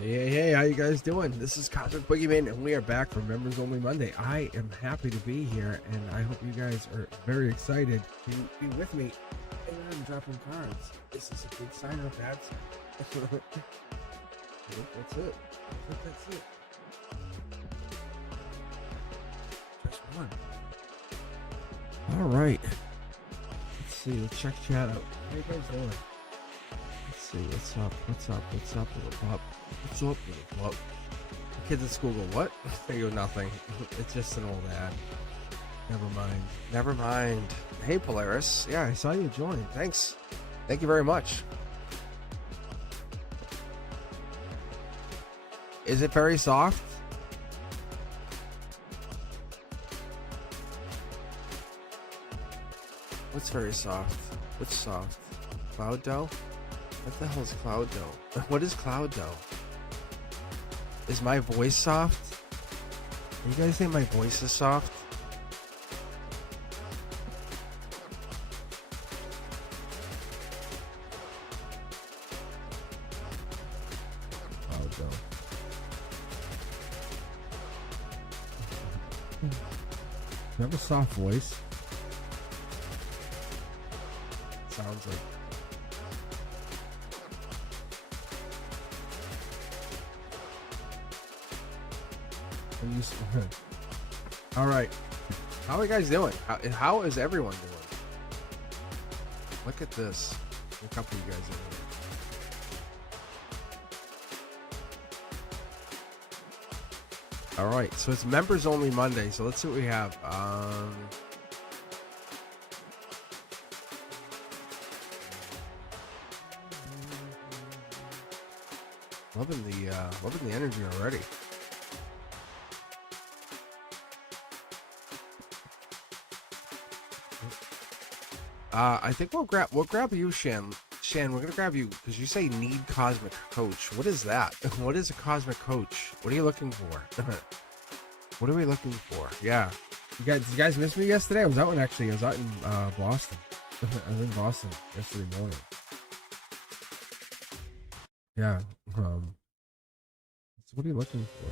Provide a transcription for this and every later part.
Hey, how you guys doing? This is Cosmic Boogeyman, and we are back for Members Only Monday. I am happy to be here, and I hope you guys are very excited to be with me. And I'm dropping cards. This is a good sign or a bad sign? I think that's it. That's it. Just one. All right. Let's see. Let's check chat out. How you guys doing? Let's see. What's up, little pup? What's up, little pup? The kids at school go, what? They go, nothing. It's just an old ad. Never mind. Hey, Polaris. Yeah, I saw you join. Thanks. Thank you very much. Is it very soft? What's very soft? What's soft? Cloud dough? What the hell is cloud dough? What is cloud dough? Is my voice soft? You guys think my voice is soft? Cloud dough. You have a soft voice? Sounds like. All right, how are you guys doing? How is everyone doing? Look at this. A couple of you guys in here. All right, so it's members only Monday. So let's see what we have. Loving the energy already. I think we'll grab you, Shan. Shan, we're gonna grab you because you say need cosmic coach. What is that? What is a cosmic coach? What are you looking for? What are we looking for? Yeah. Did you guys miss me yesterday? I was out in Boston. I was in Boston yesterday morning. Yeah. So what are you looking for?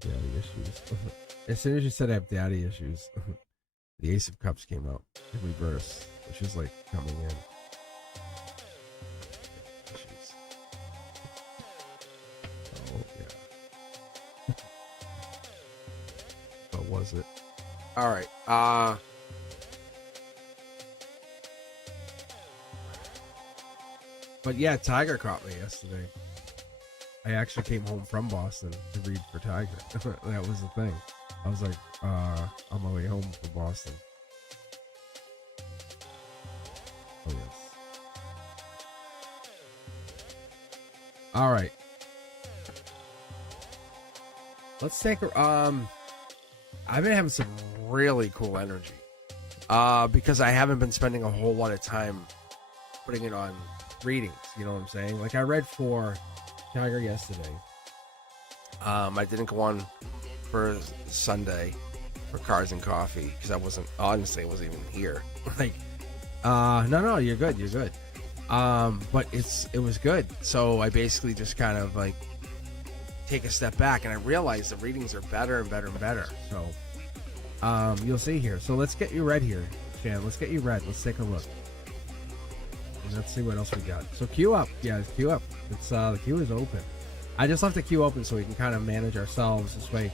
Daddy issues. As soon as you said I have daddy issues, the Ace of Cups came out in reverse, which is like coming in. Issues. Oh yeah. What was it? All right. But yeah, Tiger caught me yesterday. I actually came home from Boston to read for Tiger. That was the thing. I was like, on my way home from Boston. Oh yes. All right. Let's take I've been having some really cool energy. Because I haven't been spending a whole lot of time putting it on readings, you know what I'm saying? Like I read for Tiger yesterday. I didn't go on for Sunday for Cars and Coffee because I wasn't even here. Like no, you're good. But it was good. So I basically just kind of like take a step back and I realized the readings are better and better and better. So you'll see here. So let's get you read here, Shan. Let's get you read. Let's take a look. And let's see what else we got. So queue up, guys. Queue up. It's the queue is open. I just left the queue open so we can kind of manage ourselves this way.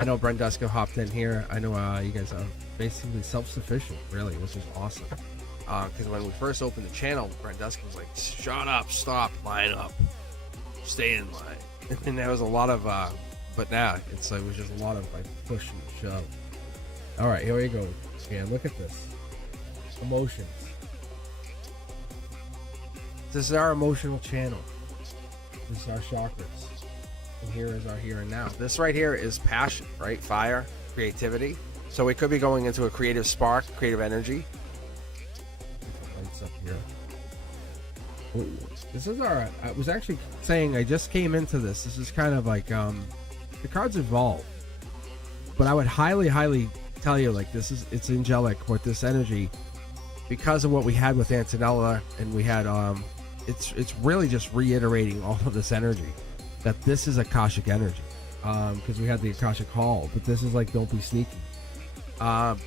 I know Brenduska hopped in here. I know you guys are basically self-sufficient, really, which is awesome. Because when we first opened the channel, Brenduska was like, "Shut up, stop, line up, stay in line." And there was a lot of, but now it was just a lot of like push and shove. All right, here we go. Yeah, look at this. Emotions. This is our emotional channel. This is our chakras. And here is our here and now. This right here is passion, right? Fire, creativity. So we could be going into a creative spark, creative energy. Lights up here. Ooh, this is our, I was actually saying, I just came into this. This is kind of like, the cards evolve. But I would highly tell you, like, it's angelic, but this energy because of what we had with Antonella, and we had it's really just reiterating all of this energy, that this is Akashic energy, because we had the Akashic Hall, but this is like, don't be sneaky.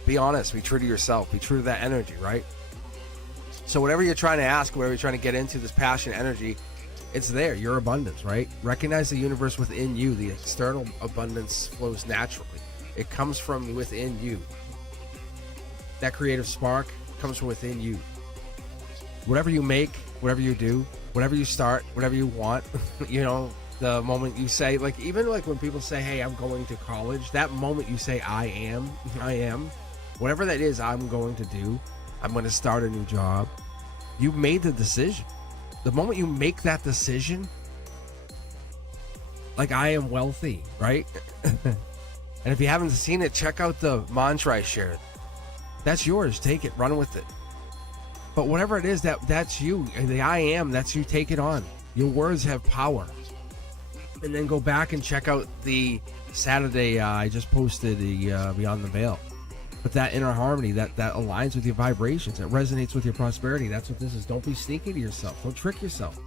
Be honest, be true to yourself, be true to that energy, right? So whatever you're trying to ask, whatever you're trying to get into, this passion energy, it's there, your abundance, right? Recognize the universe within you. The external abundance flows naturally. It comes from within you. That creative spark comes from within you. Whatever you make, whatever you do, whatever you start, whatever you want, you know, the moment you say, like, even like when people say, hey, I'm going to college, that moment you say, I am, whatever that is, I'm going to do, I'm going to start a new job. You made the decision. The moment you make that decision, like, I am wealthy, right? And if you haven't seen it, check out the mantra I shared. That's yours. Take it. Run with it. But whatever it is, that's you. The I am, that's you. Take it on. Your words have power. And then go back and check out the Saturday I just posted, the Beyond the Veil. But that inner harmony, that aligns with your vibrations, that resonates with your prosperity. That's what this is. Don't be sneaky to yourself. Don't trick yourself.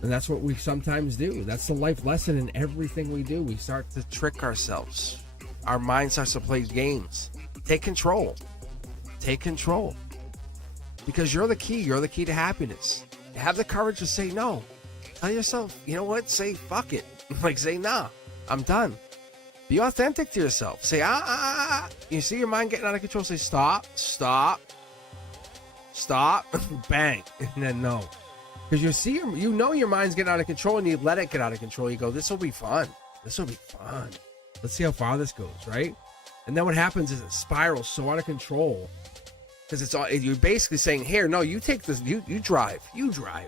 And that's what we sometimes do. That's the life lesson in everything we do. We start to trick ourselves. Our mind starts to play games. Take control. Take control. Because you're the key. You're the key to happiness. Have the courage to say no. Tell yourself, you know what? Say fuck it. Like, say nah. I'm done. Be authentic to yourself. Say You see your mind getting out of control? Say stop. Bang. And then no. Because you know your mind's getting out of control, and you let it get out of control. You go, this will be fun. Let's see how far this goes, right? And then what happens is it spirals so out of control, because you're basically saying, here, no, you take this, you drive.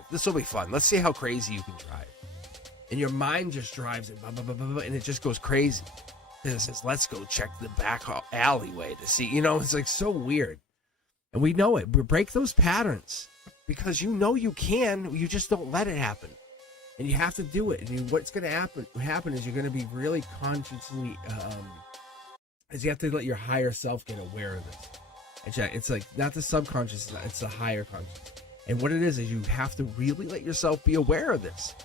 This will be fun. Let's see how crazy you can drive. And your mind just drives it, and it just goes crazy. And it says, let's go check the back alleyway to see. You know, it's like so weird. And we know it. We break those patterns because you know you can. You just don't let it happen. And you have to do it. And what's going to happen is you're going to be really consciously, is you have to let your higher self get aware of this. It's like not the subconscious, it's the higher conscious. And what it is you have to really let yourself be aware of this.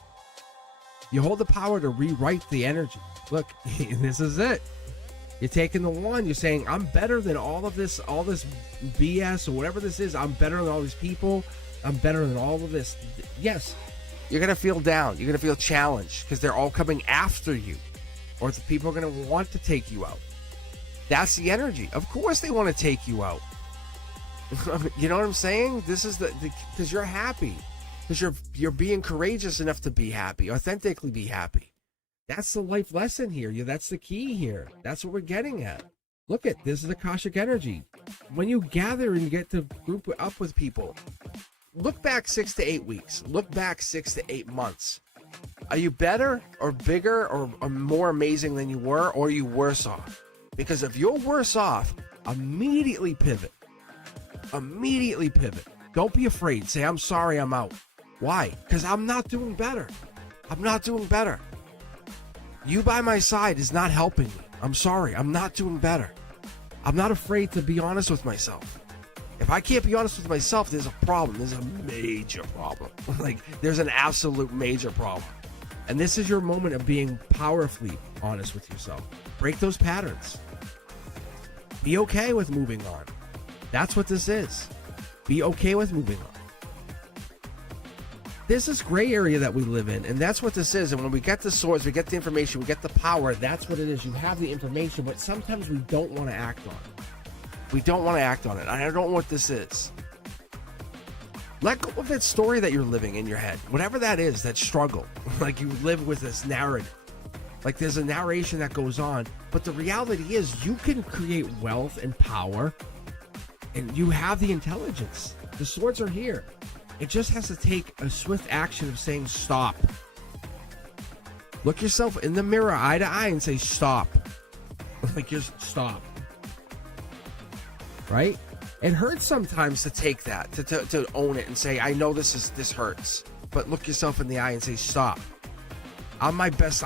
You hold the power to rewrite the energy. Look, this is it. You're taking the one. You're saying, I'm better than all this BS or whatever this is. I'm better than all these people. I'm better than all of this. Yes, you're going to feel down. You're going to feel challenged because they're all coming after you. Or the people are going to want to take you out. That's the energy. Of course they want to take you out. You know what I'm saying? This is because you're happy. Because you're being courageous enough to be happy, authentically be happy. That's the life lesson here. That's the key here. That's what we're getting at. Look at this is Akashic energy. When you gather and you get to group up with people, look back 6 to 8 weeks. Look back 6 to 8 months. Are you better or bigger or more amazing than you were, or are you worse off? Because if you're worse off, immediately pivot. Don't be afraid. Say, I'm sorry, I'm out. Why? Because I'm not doing better. You by my side is not helping me. I'm sorry. I'm not doing better. I'm not afraid to be honest with myself. If I can't be honest with myself, there's a problem. There's a major problem. Like, there's an absolute major problem. And this is your moment of being powerfully honest with yourself. Break those patterns. Be okay with moving on. That's what this is. Be okay with moving on. There's this gray area that we live in, and that's what this is. And when we get the swords, we get the information, we get the power, that's what it is. You have the information, but sometimes we don't want to act on it. I don't know what this is. Let go of that story that you're living in your head. Whatever that is, that struggle. Like, you live with this narrative. Like, there's a narration that goes on, but the reality is you can create wealth and power, and you have the intelligence. The swords are here. It just has to take a swift action of saying stop. Look yourself in the mirror eye to eye and say stop. Like, just stop. Right? It hurts sometimes to take that, to own it and say, I know this hurts. But look yourself in the eye and say stop. I'm my best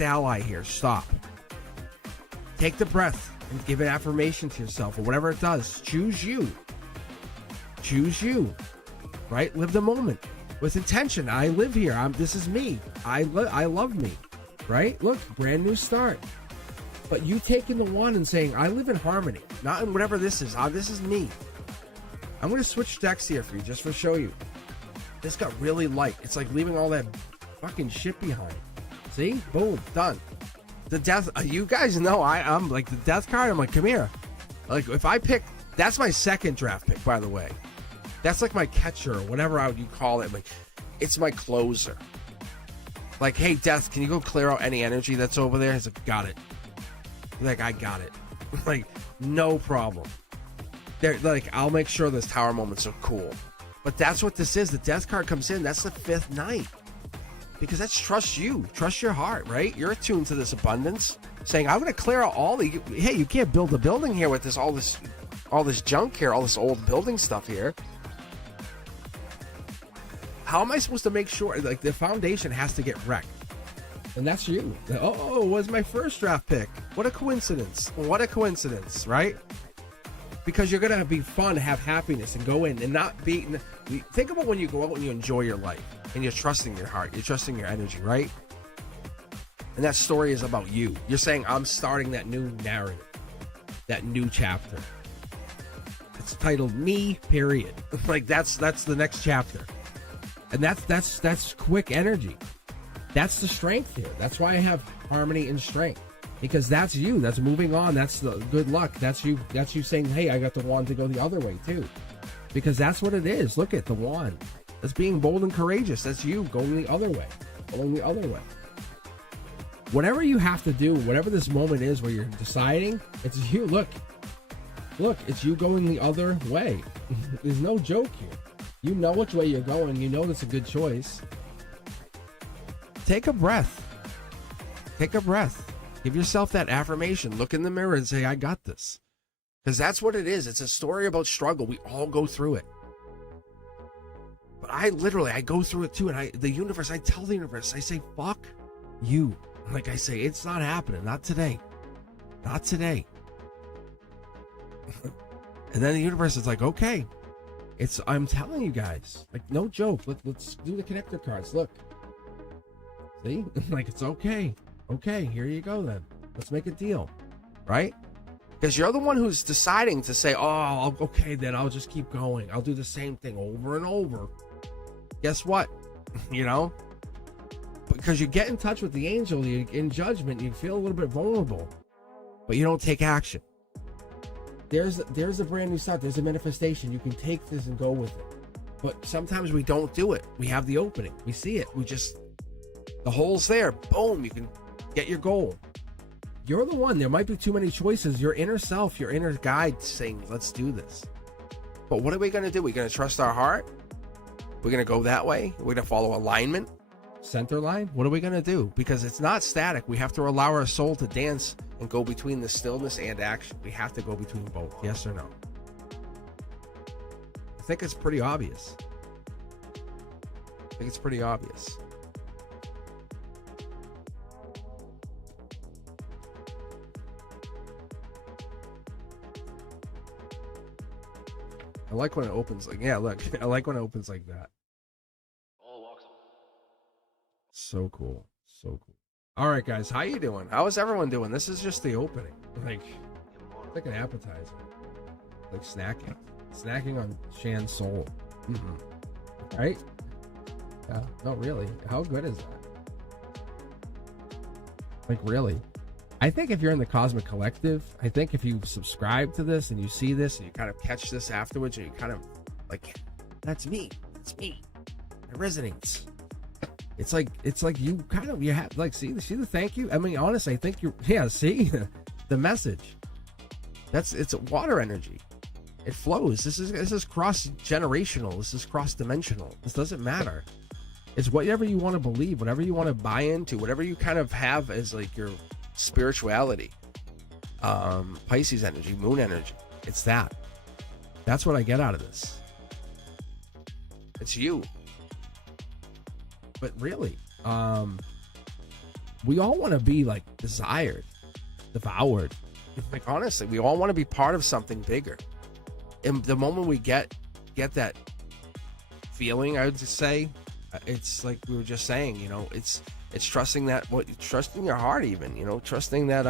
ally here. Stop. Take the breath and give an affirmation to yourself, or whatever it does. Choose you. Choose you, right? Live the moment with intention. I live here. This is me. I love me, right? Look, brand new start. But you taking the one and saying, I live in harmony, not in whatever this is. This is me. I'm going to switch decks here for you just to show you. This got really light. It's like leaving all that fucking shit behind. See? Boom. Done. The death. You guys know I'm like the death card. I'm like, come here. Like if I pick, that's my second draft pick, by the way. That's like my catcher or whatever you call it. Like it's my closer. Like, hey, Death, can you go clear out any energy that's over there? He's like, got it. Like, I got it. Like, no problem. They're like, I'll make sure those tower moments are cool. But that's what this is. The death card comes in. That's the fifth night. Because that's trust you. Trust your heart, right? You're attuned to this abundance. Saying, I'm going to clear out all the... Hey, you can't build a building here with this all this junk here, all this old building stuff here. How am I supposed to make sure? Like, the foundation has to get wrecked. And that's you. Oh, it was my first draft pick. What a coincidence. What a coincidence, right? Because you're going to be fun, have happiness, and go in and not be... Think about when you go out and you enjoy your life. And you're trusting your heart. You're trusting your energy, right? And that story is about you. You're saying, I'm starting that new narrative. That new chapter. It's titled Me, period. Like, that's the next chapter. And that's quick energy. That's the strength here. That's why I have harmony and strength. Because that's you. That's moving on. That's the good luck. That's you saying, hey, I got the wand to go the other way too. Because that's what it is. Look at the wand. That's being bold and courageous. That's you going the other way. Going the other way. Whatever you have to do, whatever this moment is where you're deciding, it's you. Look, it's you going the other way. There's no joke here. You know which way you're going. You know that's a good choice. Take a breath. Take a breath. Give yourself that affirmation. Look in the mirror and say, I got this. Because that's what it is. It's a story about struggle. We all go through it. But I go through it too. And I tell the universe, I say, fuck you. Like I say, it's not happening. Not today. Not today. And then the universe is like, okay. I'm telling you guys, like, no joke. Let's do the connector cards. Look. See? Like, it's okay. Okay, here you go then. Let's make a deal. Right? Because you're the one who's deciding to say, oh, okay, then I'll just keep going. I'll do the same thing over and over. Guess what? You know? Because you get in touch with the angel, in judgment, you feel a little bit vulnerable. But you don't take action. There's a brand new start. There's a manifestation. You can take this and go with it. But sometimes we don't do it. We have the opening. We see it. The hole's there. Boom. You can get your goal. You're the one. There might be too many choices. Your inner self, your inner guide saying, let's do this. But what are we going to do? We're going to trust our heart? We're going to go that way? We're going to follow alignment? Center line? What are we going to do? Because it's not static. We have to allow our soul to dance and go between the stillness and action. We have to go between both. Yes or no? I think it's pretty obvious. I like when it opens like, yeah, look, I like when it opens like that. So cool. So cool. All right, guys, how you doing? How is everyone doing? This is just the opening. Like an appetizer. Like snacking on Shan's soul. Mm-hmm. Right? Yeah, no, really. How good is that? Like, really? I think if you're in the Cosmic Collective, I think if you subscribe to this and you see this and you kind of catch this afterwards and you kind of like, that's me. It's me. It resonates. It's like you kind of, you have like, see the thank you. I mean, honestly, I think see the message. It's water energy. It flows. This is cross generational. This is cross dimensional. This doesn't matter. It's whatever you want to believe, whatever you want to buy into, whatever you kind of have as like your spirituality. Pisces energy, moon energy. It's that. That's what I get out of this. It's you. But really, we all want to be like desired, devoured. Like, honestly, we all want to be part of something bigger. And the moment we get get that feeling, I would just say, it's like we were just saying, you know, it's trusting trusting your heart, even, you know, trusting that,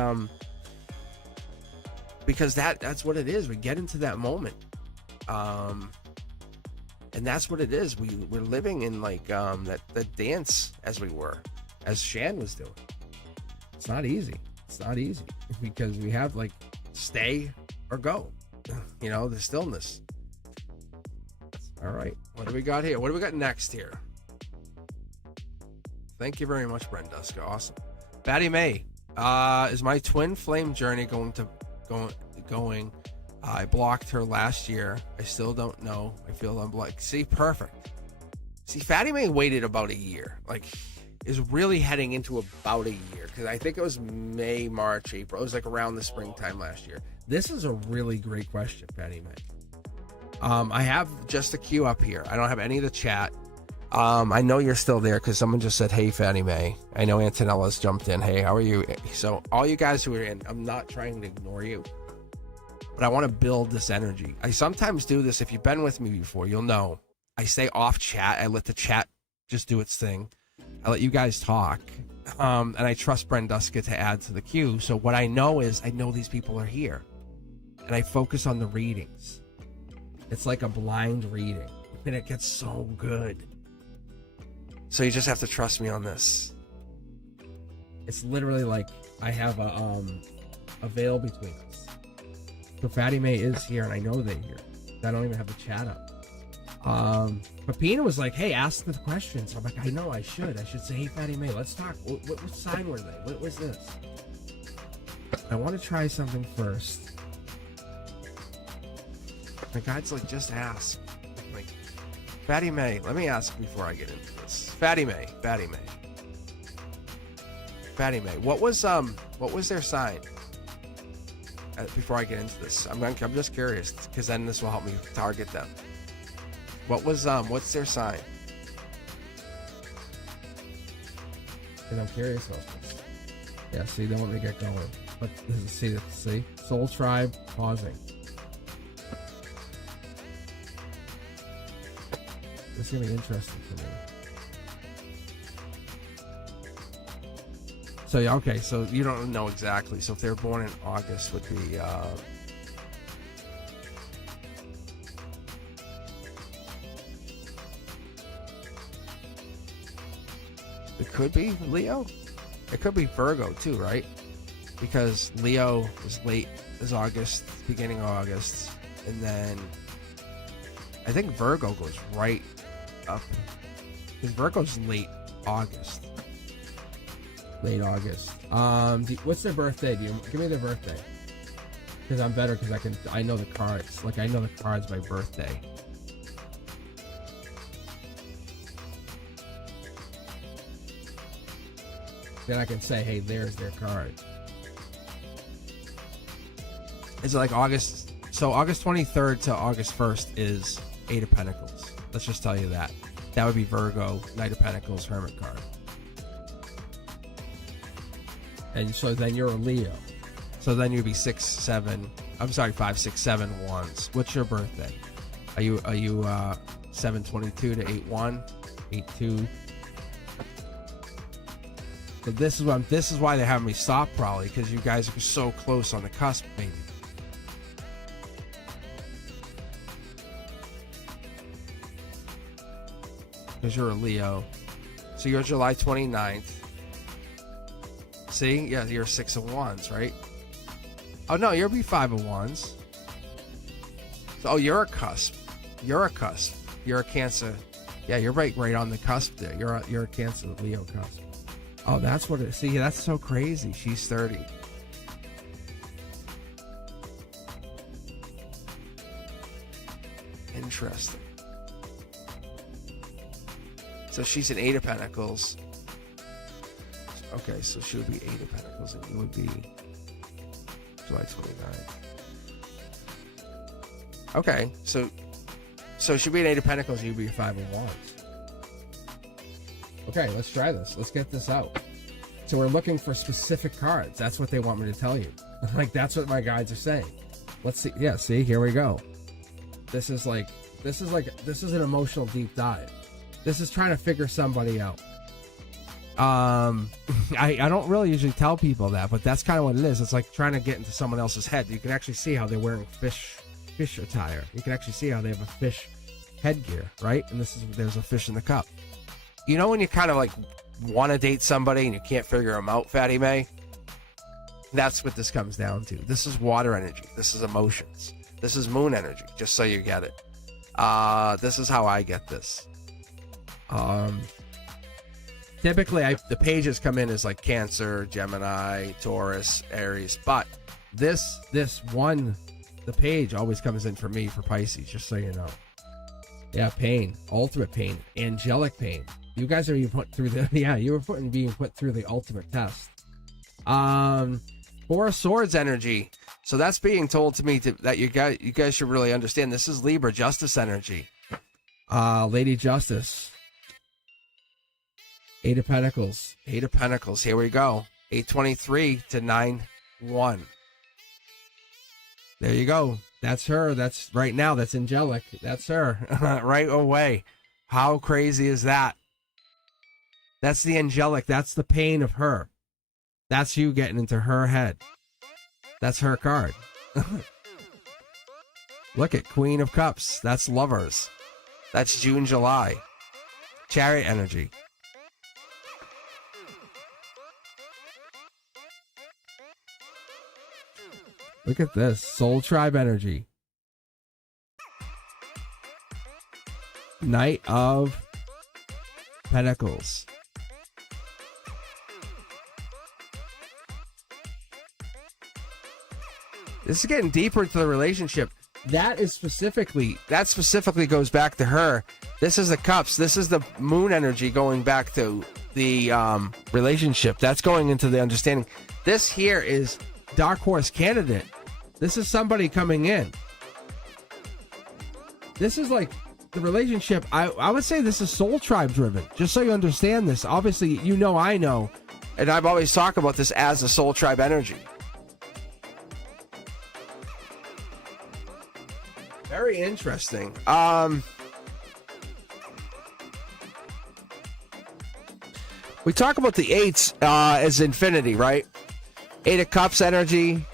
because that's what it is. We get into that moment, and that's what it is. We're living in like that dance as Shan was doing. It's not easy. It's not easy because we have like stay or go, you know, the stillness. All right, what do we got here? What do we got next here? Thank you very much, Brenduska. Awesome. Fatty May, is my twin flame journey going? I blocked her last year. I still don't know. I feel unblocked. See, perfect. See, Fatty May waited about a year. Like, is really heading into about a year, because I think it was May, March, April. It was like around the springtime last year. This is a really great question, Fatty May. I have just a queue up here. I don't have any of the chat. I know you're still there because someone just said, hey, Fatty May. I know Antonella's jumped in. Hey, how are you? So all you guys who are in, I'm not trying to ignore you, but I want to build this energy. I sometimes do this. If you've been with me before, you'll know. I stay off chat. I let the chat just do its thing. I let you guys talk. And I trust Brenduska to add to the queue. So what I know is I know these people are here. And I focus on the readings. It's like a blind reading. And it gets so good. So you just have to trust me on this. It's literally like I have a veil between us. So Fatty May is here, and I know they're here. I don't even have the chat up. But Pina was like, hey, ask the questions. So I'm like, I know I should. I should say, hey, Fatty May, let's talk. What sign were they? What was this? I want to try something first. My guide's like, just ask. Like, Fatty May, let me ask before I get into this. Fatty May. What was their sign? Before I get into this, I'm just curious, because then this will help me target them. What's their sign? And I'm curious about this. Yeah, see, they want me to get going. But see, Soul Tribe pausing. This is gonna be interesting for me. So yeah, okay, so you don't know exactly. So if they're born in August, would be it could be Leo. It could be Virgo too, right? Because Leo is August, beginning of August, and then I think Virgo goes right up. Because Virgo's late August. What's their birthday? Give me their birthday? Because I'm better, because I know the cards. Like, I know the cards by birthday. Then I can say, hey, there's their card. It's like August. So August 23rd to August 1st is Eight of Pentacles. Let's just tell you that. That would be Virgo, Knight of Pentacles, Hermit card. And so then you're a Leo. So then you'd be 5, 6, 7 ones. What's your birthday? Are you 7/22 to 8/1? 8/2? So this is why they're having me stop, probably, because you guys are so close on the cusp, maybe. Because you're a Leo. So you're July 29th. See? Yeah, you're 6 of Wands, right? Oh, no, you'll be 5 of Wands. So, you're a cusp. You're a Cancer. Yeah, you're right on the cusp there. You're a Cancer Leo cusp. Oh, that's what it... See, that's so crazy. She's 30. Interesting. So she's an 8 of Pentacles. Okay, so she would be 8 of Pentacles, and you would be July 29th. Okay, so she'd be an 8 of Pentacles, and you'd be a 5 of Wands. Okay, let's try this. Let's get this out. So we're looking for specific cards. That's what they want me to tell you. Like, that's what my guides are saying. Let's see. Yeah, see, here we go. This is like This is an emotional deep dive. This is trying to figure somebody out. I don't really usually tell people that, but that's kind of what it is. It's like trying to get into someone else's head. You can actually see how they're wearing fish attire. You can actually see how they have a fish headgear, right? And there's a fish in the cup. You know when you kind of like want to date somebody and you can't figure them out, Fatty May? That's what this comes down to. This is water energy. This is emotions. This is moon energy, just so you get it. This is how I get this. Typically, the pages come in as like Cancer, Gemini, Taurus, Aries, but the page always comes in for me for Pisces, just so you know. Yeah, pain, ultimate pain, angelic pain. You guys are being put through being put through the ultimate test. Four of Swords energy. So that's being told to me that you guys should really understand. This is Libra Justice energy. Lady Justice. Eight of Pentacles. Eight of Pentacles. Here we go. 823 to 91. There you go. That's her. That's right now. That's angelic. That's her. Right away. How crazy is that? That's the angelic. That's the pain of her. That's you getting into her head. That's her card. Look at Queen of Cups. That's lovers. That's June, July. Chariot energy. Look at this. Soul Tribe energy. Knight of Pentacles. This is getting deeper into the relationship. That specifically goes back to her. This is the cups. This is the moon energy going back to the relationship. That's going into the understanding. This here is Dark Horse candidate. This is somebody coming in. This is like the relationship. I would say this is Soul Tribe driven. Just so you understand this. Obviously, you know I know. And I've always talked about this as a Soul Tribe energy. Very interesting. We talk about the eights as infinity, right? Eight of Cups energy,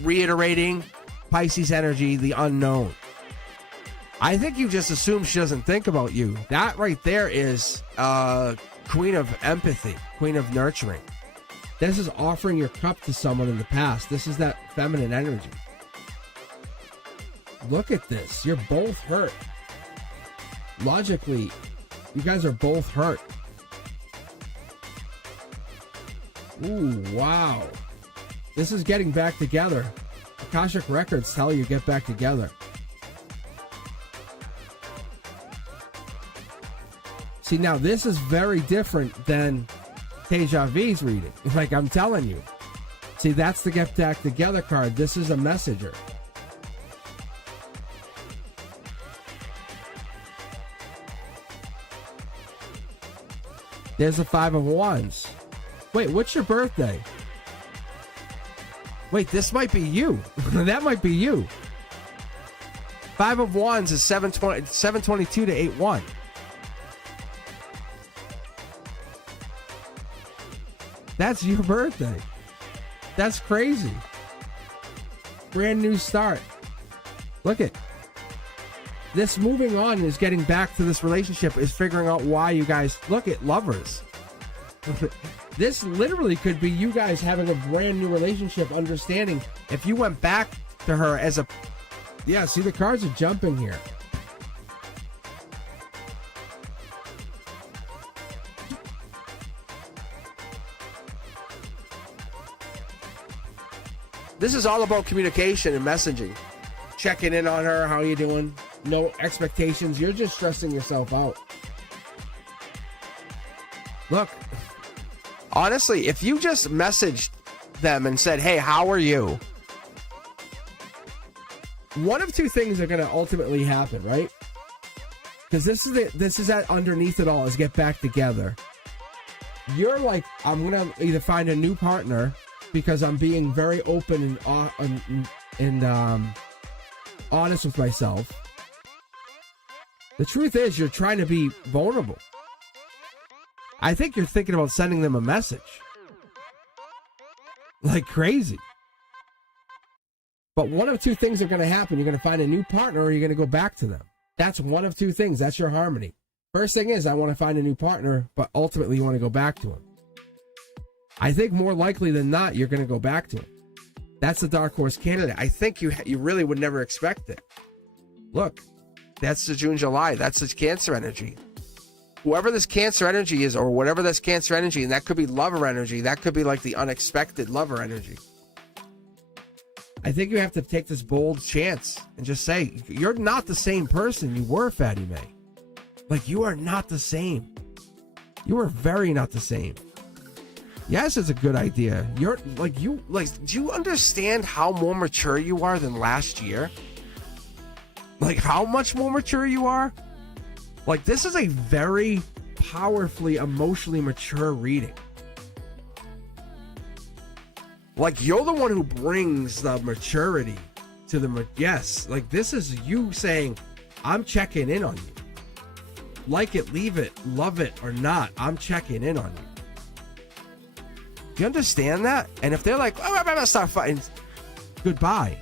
reiterating Pisces energy, the unknown. I think you just assume she doesn't think about you. That right there is Queen of Empathy, Queen of Nurturing. This is offering your cup to someone in the past. This is that feminine energy. Look at this. You're both hurt. Logically, you guys are both hurt. Ooh, wow. This is getting back together. Akashic Records tell you get back together. See, now this is very different than Deja V's reading. Like I'm telling you. See, that's the get back together card. This is a messenger. There's the Five of Wands. Wait, what's your birthday? Wait, this might be you. That might be you. Five of Wands is 722 to 81. That's your birthday. That's crazy. Brand new start. Look at this. Moving on is getting back to this relationship, is figuring out why you guys look at lovers. This literally could be you guys having a brand new relationship, understanding if you went back to her as a, yeah, see the cards are jumping here. This is all about communication and messaging. Checking in on her, how you doing? No expectations. You're just stressing yourself out. Look, honestly, if you just messaged them and said, hey, how are you? One of two things are going to ultimately happen, right? Because this is that underneath it all is get back together. You're like, I'm going to either find a new partner because I'm being very open and honest with myself. The truth is, you're trying to be vulnerable. I think you're thinking about sending them a message. Like crazy. But one of two things are going to happen. You're going to find a new partner or you're going to go back to them. That's one of two things. That's your harmony. First thing is, I want to find a new partner, but ultimately you want to go back to him. I think more likely than not, you're going to go back to him. That's the dark horse candidate. I think you really would never expect it. Look, that's the June, July. That's the Cancer energy. Whoever this Cancer energy is, or whatever this Cancer energy, and that could be lover energy. That could be like the unexpected lover energy. I think you have to take this bold chance and just say, you're not the same person you were, Fatty May. Like, you are not the same. You are very not the same. Yes, it's a good idea. Do you understand how more mature you are than last year? Like, how much more mature you are? Like, this is a very powerfully, emotionally mature reading. Like, you're the one who brings the maturity to the... Yes, like, this is you saying, I'm checking in on you. Like it, leave it, love it, or not, I'm checking in on you. Do you understand that? And if they're like, oh, I'm going to start fighting, goodbye.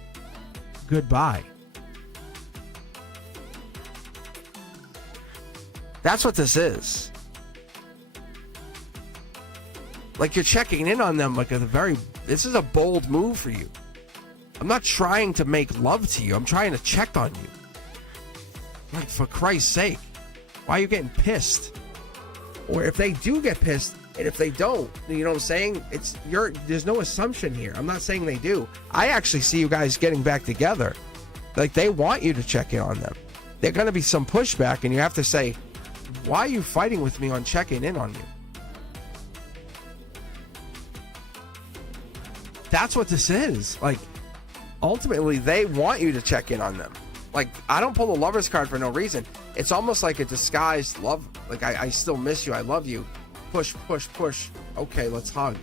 Goodbye. That's what this is. Like, you're checking in on them like this is a bold move for you. I'm not trying to make love to you. I'm trying to check on you. Like, for Christ's sake, why are you getting pissed? Or if they do get pissed, and if they don't, you know what I'm saying? There's no assumption here. I'm not saying they do. I actually see you guys getting back together. Like, they want you to check in on them. There's going to be some pushback, and you have to say, why are you fighting with me on checking in on you? That's what this is. Like, ultimately, they want you to check in on them. Like, I don't pull the Lover's card for no reason. It's almost like a disguised love. Like, I still miss you. I love you. Push, push, push. Okay, let's hug.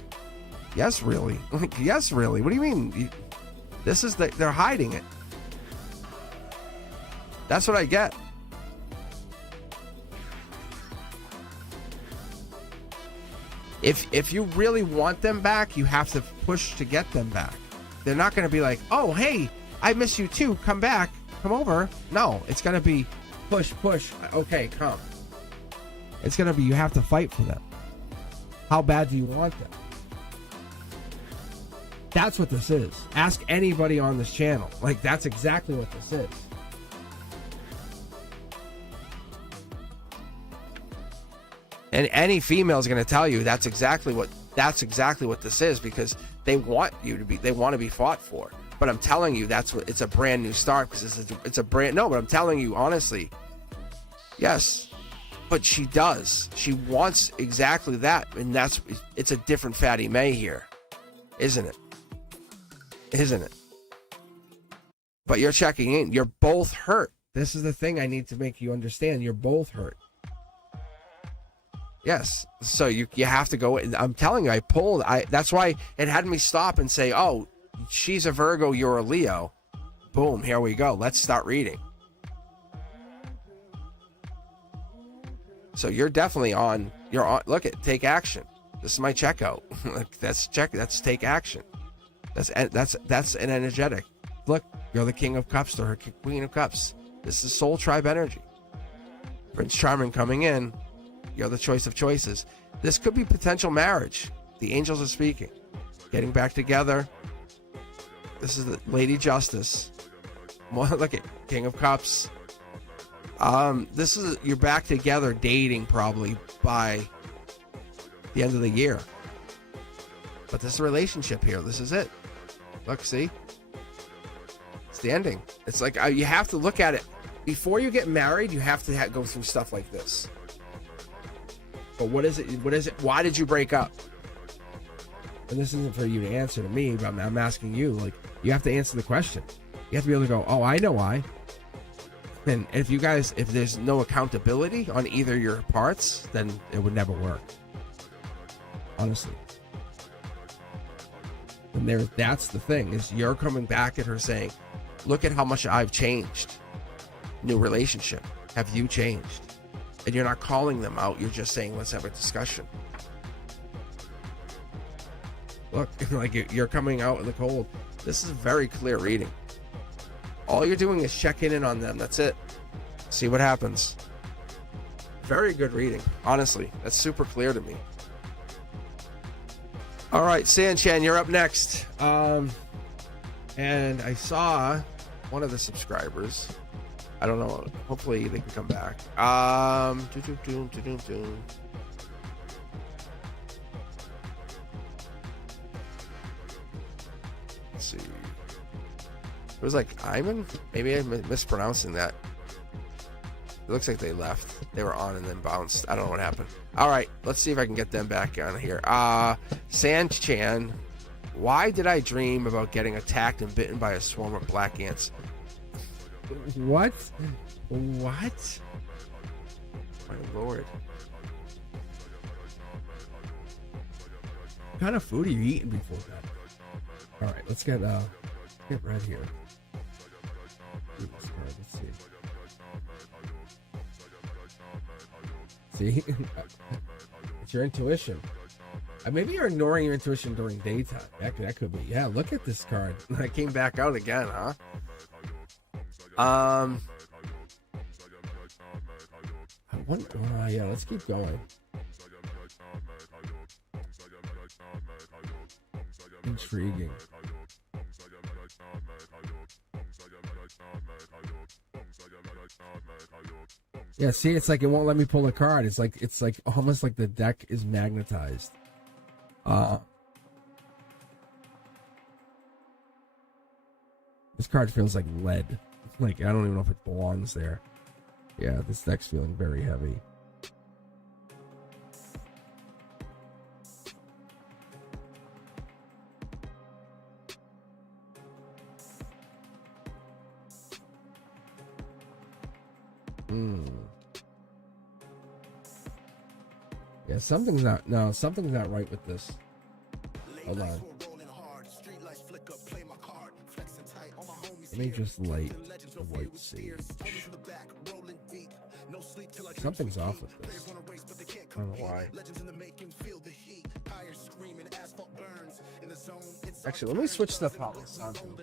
Yes, really? Like, yes, really? What do you mean? They're hiding it. That's what I get. If you really want them back, you have to push to get them back. They're not going to be like, oh, hey, I miss you too. Come back. Come over. No, it's going to be push, push. Okay, come. It's going to be, you have to fight for them. How bad do you want them? That's what this is. Ask anybody on this channel. Like, that's exactly what this is. And any female is going to tell you that's exactly what this is, because they want to be fought for. But I'm telling you, it's a brand new start, because it's a brand. No, but I'm telling you honestly, yes. But she does. She wants exactly that, and it's a different Fatty May here, isn't it? Isn't it? But you're checking in. You're both hurt. This is the thing I need to make you understand. You're both hurt. Yes. So you have to go. I'm telling you, that's why it had me stop and say, oh, she's a Virgo, you're a Leo. Boom, here we go. Let's start reading. So you're definitely on. Look at take action. This is my checkout. That's take action. That's an energetic. Look, you're the King of Cups to her Queen of Cups. This is Soul Tribe energy. Prince Charming coming in. You're the choice of choices. This could be potential marriage. The angels are speaking. Getting back together. This is the Lady Justice. Look at King of Cups. This is you're back together dating probably by the end of the year. But this relationship here, this is it. Look, see? It's the ending. It's like you have to look at it. Before you get married, you have to go through stuff like this. But what is it? What is it? Why did you break up? And this isn't for you to answer to me, but I'm asking you. Like, you have to answer the question. You have to be able to go, oh, I know why. And if there's no accountability on either your parts, then it would never work. Honestly. And that's the thing, is you're coming back at her saying, look at how much I've changed. New relationship. Have you changed? And you're not calling them out. You're just saying, let's have a discussion. Look, like you're coming out in the cold. This is a very clear reading. All you're doing is checking in on them. That's it. See what happens. Very good reading. Honestly, that's super clear to me. All right, Sanchan, you're up next. And I saw one of the subscribers. I don't know. Hopefully they can come back. Let's see. It was like Iman. Maybe I'm mispronouncing that. It looks like they left. They were on and then bounced. I don't know what happened. All right, let's see if I can get them back on here. Sanchan, why did I dream about getting attacked and bitten by a swarm of black ants? What? What? My lord. What kind of food are you eating before that? All right, let's get red here. Let's see. See? It's your intuition. Maybe you're ignoring your intuition during daytime. That could be. Yeah, look at this card. I came back out again, huh? Yeah, let's keep going. Intriguing. Yeah, see, it's like it won't let me pull a card. It's like almost like the deck is magnetized. This card feels like lead. Like, I don't even know if it belongs there. Yeah, this deck's feeling very heavy. Yeah, something's not right with this. Hold on. Let me just light the white sage. Something's off with this. I don't know why. Actually, let me switch the Palo Santo.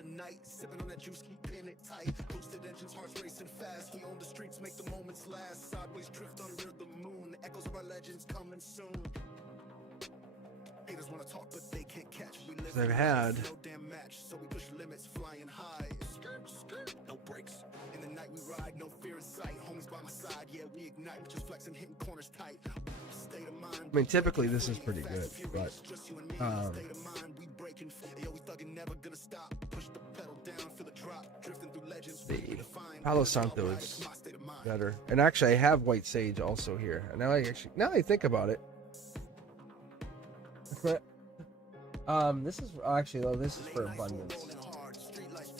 I've had I mean, typically this is pretty good, but the Palo Santo is better. And actually, I have White Sage also here. And now I think about it, this is this is for abundance.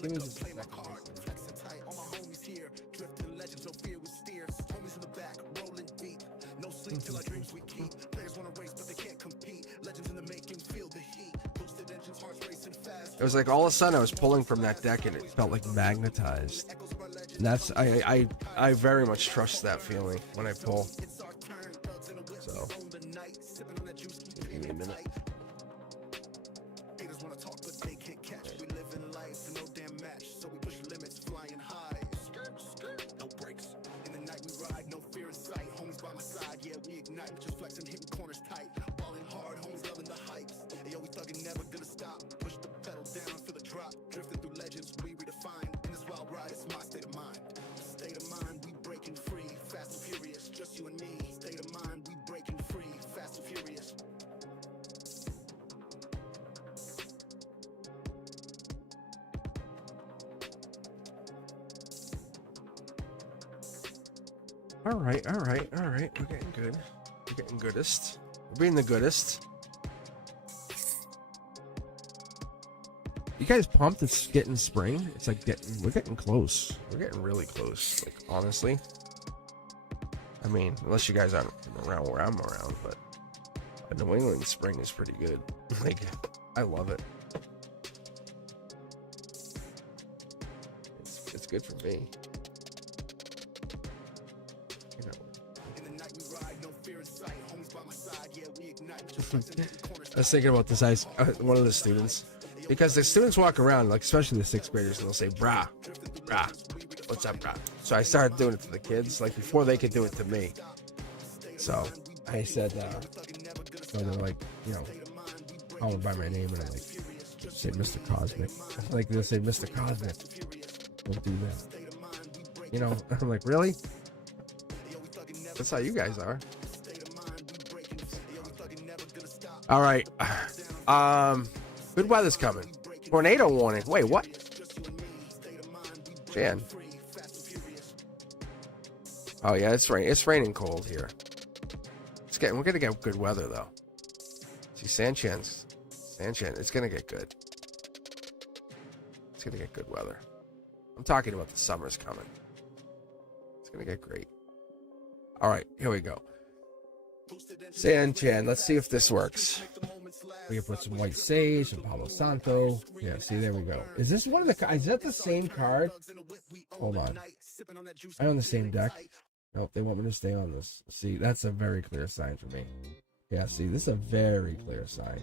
Give me just a second. It was like all of a sudden I was pulling from that deck and it felt like magnetized. And that's I very much trust that feeling when I pull. So give me a minute. All right. We're getting good. We're getting goodest. We're being the goodest. You guys pumped? It's getting spring. It's like we're getting close. We're getting really close. Like, honestly. I mean, unless you guys aren't around where I'm around, but New England spring is pretty good. Like, I love it. It's good for me. I was thinking about this. One of the students, because the students walk around, like especially the sixth graders, and they'll say, "Brah, brah, what's up, brah?" So I started doing it to the kids, like before they could do it to me. So I said, so they're like, you know, call them by my name, and I'm like, say Mr. Cosmic. Like they'll say Mr. Cosmic. Don't do that. You know, I'm like, really? That's how you guys are. All right. Good weather's coming. Tornado warning. Wait, what? Jan. Oh yeah, it's raining cold here. We're gonna get good weather though. See, Sanchan, it's gonna get good. It's gonna get good weather. I'm talking about the summer's coming. It's gonna get great. All right, here we go. Sanchan, let's see if this works. We can put some white sage, some Palo Santo. Yeah, see, there we go. Is this one of the? Is that the same card? Hold on. I'm on the same deck. Nope, they want me to stay on this. See, that's a very clear sign for me. Yeah, see, this is a very clear sign.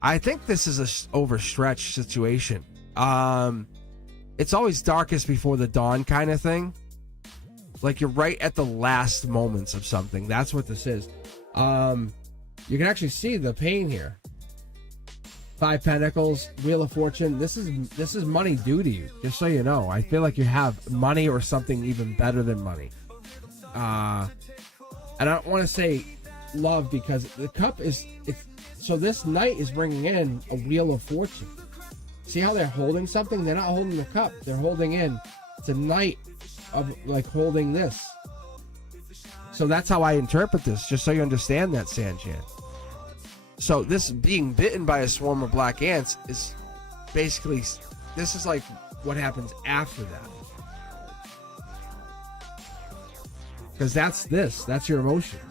I think this is a overstretched situation. It's always darkest before the dawn kind of thing. Like you're right at the last moments of something. That's what this is. You can actually see the pain here. 5 Pentacles, Wheel of Fortune. This is money due to you. Just so you know, I feel like you have money or something even better than money. And I don't want to say love because the cup is. So this knight is bringing in a Wheel of Fortune. See how they're holding something? They're not holding the cup. They're holding in. It's a knight of like holding this. So that's how I interpret this, just so you understand that, Sanchan. So this being bitten by a swarm of black ants is basically, this is like what happens after that. Because that's your emotions.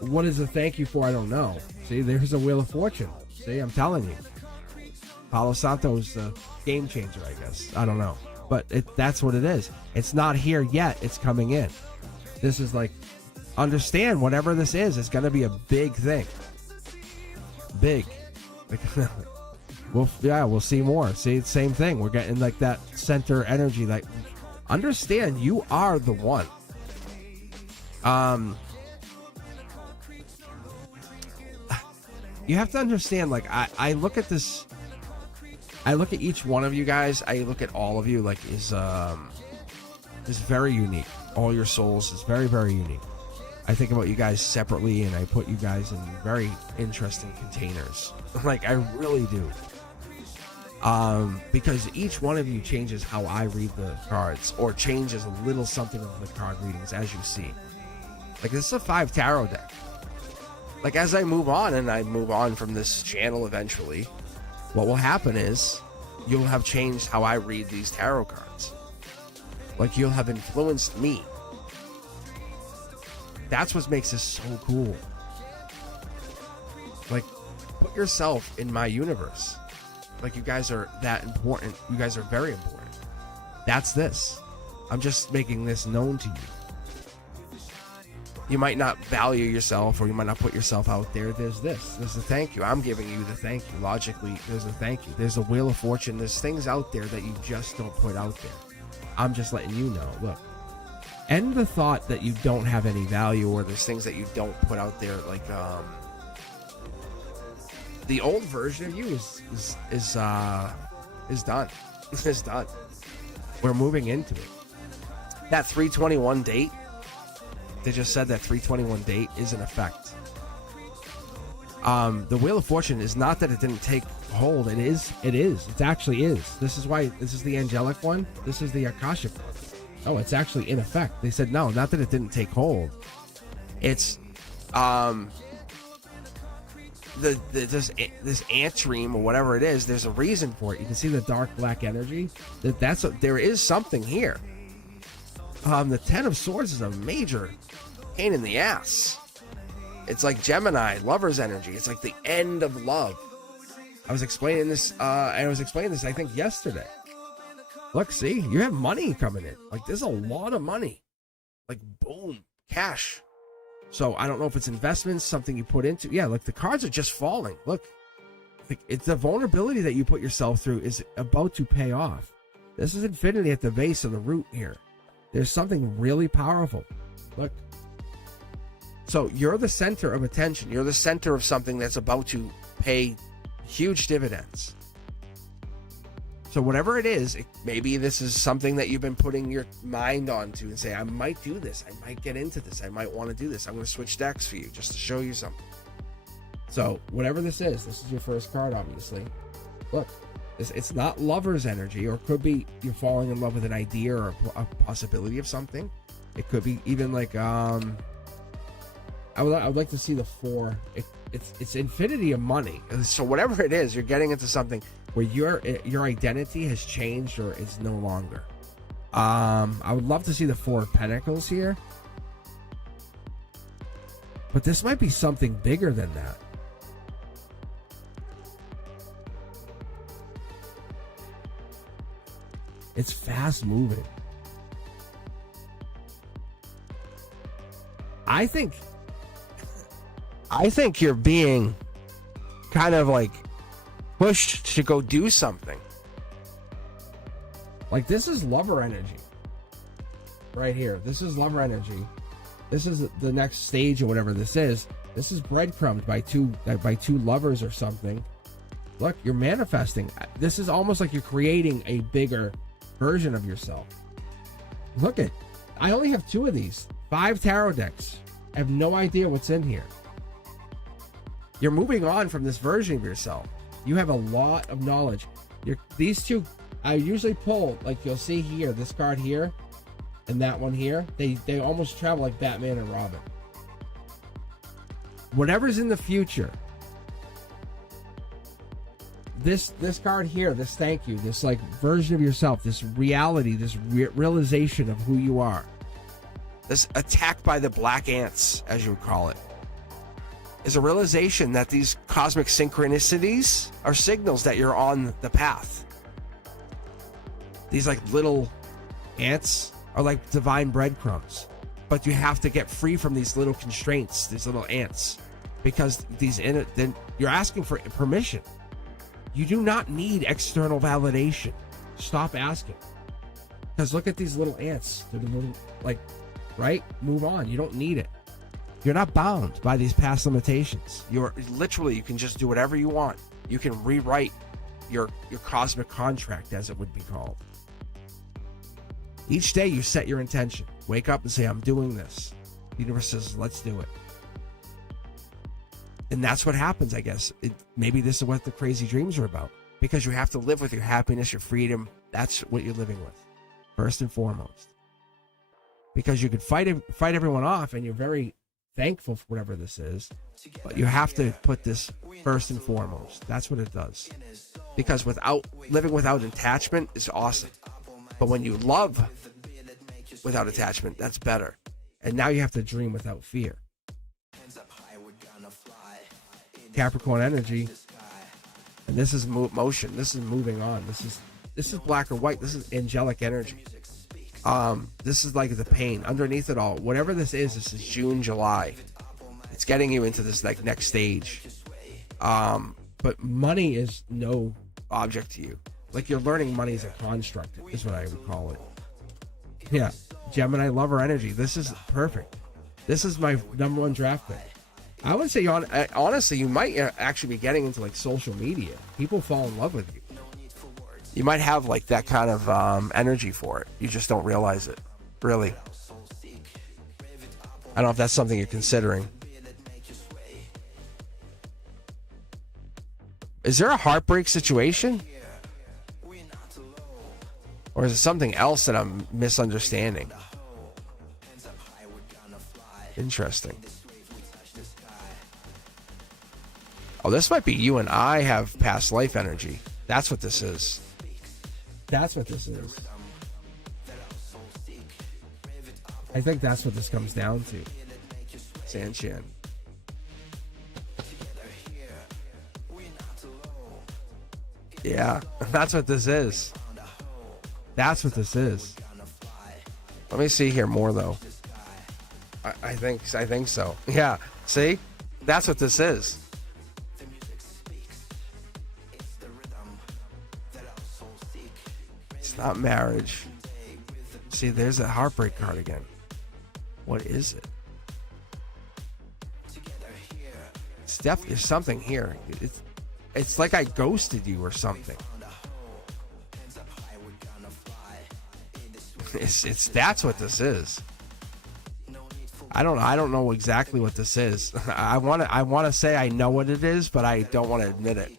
What is a thank you for? I don't know. See, there's a Wheel of Fortune. See, I'm telling you. Palo Santo is the game changer, I guess. I don't know. But that's what it is. It's not here yet. It's coming in. This is like, understand whatever this is, it's going to be a big thing. Big. We'll see more. See, it's same thing. We're getting like that center energy. Like, understand you are the one. You have to understand, like, I look at this, I look at each one of you guys, I look at all of you, like, is very unique. All your souls is very, very unique. I think about you guys separately, and I put you guys in very interesting containers. Like, I really do. Because each one of you changes how I read the cards, or changes a little something of the card readings, as you see. Like, this is a 5 tarot deck. Like, as I move on, and I move on from this channel eventually, what will happen is you'll have changed how I read these tarot cards. Like, you'll have influenced me. That's what makes this so cool. Like, put yourself in my universe. Like, you guys are that important. You guys are very important. That's this. I'm just making this known to you. You might not value yourself, or you might not put yourself out there. There's this. There's a thank you. I'm giving you the thank you. Logically, there's a thank you. There's a Wheel of Fortune. There's things out there that you just don't put out there. I'm just letting you know. Look, end the thought that you don't have any value, or there's things that you don't put out there. Like, the old version of you is done. It's done. We're moving into it. That 321 date. They just said that 321 date is in effect. The Wheel of Fortune is not that it didn't take hold. It is. It actually is. This is why this is the angelic one. This is the Akashic one. Oh, it's actually in effect. They said no, not that it didn't take hold. It's this ant dream or whatever it is. There's a reason for it. You can see the dark black energy. There is something here. The 10 of Swords is a major pain in the ass. It's like Gemini, lover's energy. It's like the end of love. I was explaining this. I think yesterday. Look, see, you have money coming in. Like, there's a lot of money. Like, boom, cash. So I don't know if it's investments, something you put into. Yeah, look, the cards are just falling. Look, it's the vulnerability that you put yourself through is about to pay off. This is infinity at the base of the root here. There's something really powerful. Look. So you're the center of attention. You're the center of something that's about to pay huge dividends. So whatever it is, maybe this is something that you've been putting your mind onto and say, I might do this. I might get into this. I might want to do this. I'm going to switch decks for you just to show you something. So whatever this is your first card, obviously. Look, it's not lover's energy, or it could be you're falling in love with an idea or a possibility of something. It could be even like, I would like to see the 4. It's infinity of money. So whatever it is, you're getting into something where your identity has changed or is no longer. I would love to see the 4 of Pentacles here, but this might be something bigger than that. It's fast moving. I think you're being kind of like pushed to go do something. Like, this is lover energy right here. This is lover energy. This is the next stage or whatever this is. This is breadcrumbed by two lovers or something. Look, you're manifesting. This is almost like you're creating a bigger version of yourself. Look at, I only have 2 of these. 5 tarot decks. I have no idea what's in here. You're moving on from this version of yourself. You have a lot of knowledge. These 2, I usually pull, like you'll see here, this card here and that one here. They almost travel like Batman and Robin. Whatever's in the future, this card here, this thank you, this like version of yourself, this reality, this realization of who you are, this attack by the black ants, as you would call it, is a realization that these cosmic synchronicities are signals that you're on the path. These like little ants are like divine breadcrumbs, but you have to get free from these little constraints, these little ants, because then you're asking for permission. You do not need external validation. Stop asking. Because look at these little ants. They're little, like, right? Move on. You don't need it. You're not bound by these past limitations. You're literally, you can just do whatever you want. You can rewrite your cosmic contract, as it would be called. Each day you set your intention. Wake up and say, I'm doing this. The universe says, let's do it. And that's what happens, I guess. Maybe this is what the crazy dreams are about. Because you have to live with your happiness, your freedom. That's what you're living with, first and foremost. Because you could fight everyone off, and you're very thankful for whatever this is. But you have to put this first and foremost. That's what it does. Because living without attachment is awesome. But when you love without attachment, that's better. And now you have to dream without fear. Capricorn energy, and this is motion. This is moving on. This is black or white. This is angelic energy. This is like the pain underneath it all. Whatever this is June, July. It's getting you into this like next stage. But money is no object to you. Like, you're learning money is a construct, is what I would call it. Yeah, Gemini lover energy. This is perfect. This is my number 1 draft pick. I would say, honestly, you might actually be getting into like social media. People fall in love with you. You might have like that kind of energy for it. You just don't realize it. Really. I don't know if that's something you're considering. Is there a heartbreak situation? Or is it something else that I'm misunderstanding? Interesting. Oh, this might be you and I have past life energy. That's what this is. That's what this is. I think that's what this comes down to. Sanchan. Yeah, that's what this is. That's what this is. Let me see here more though. I think so. Yeah, see? That's what this is. It's not marriage. See, there's a heartbreak card again. What is it? Steph, there's something here. It's like I ghosted you or something. It's that's what this is. I don't know exactly what this is. I want to say I know what it is, but I don't want to admit it.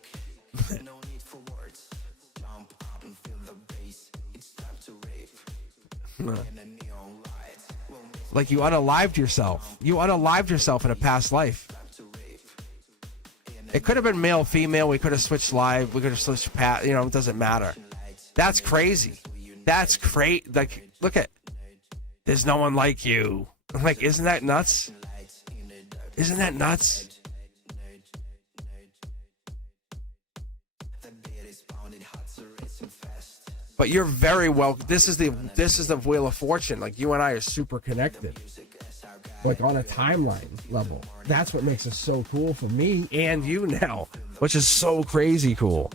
Like you unalived yourself. You unalived yourself in a past life. It could have been male, female. We could have switched live. We could have switched past. You know, it doesn't matter. That's crazy. That's great. Like, look at. There's no one like you. I'm like, isn't that nuts? Isn't that nuts? But you're very well. This is the Wheel of Fortune. Like you and I are super connected. Like on a timeline level. That's what makes it so cool for me and you now, which is so crazy cool.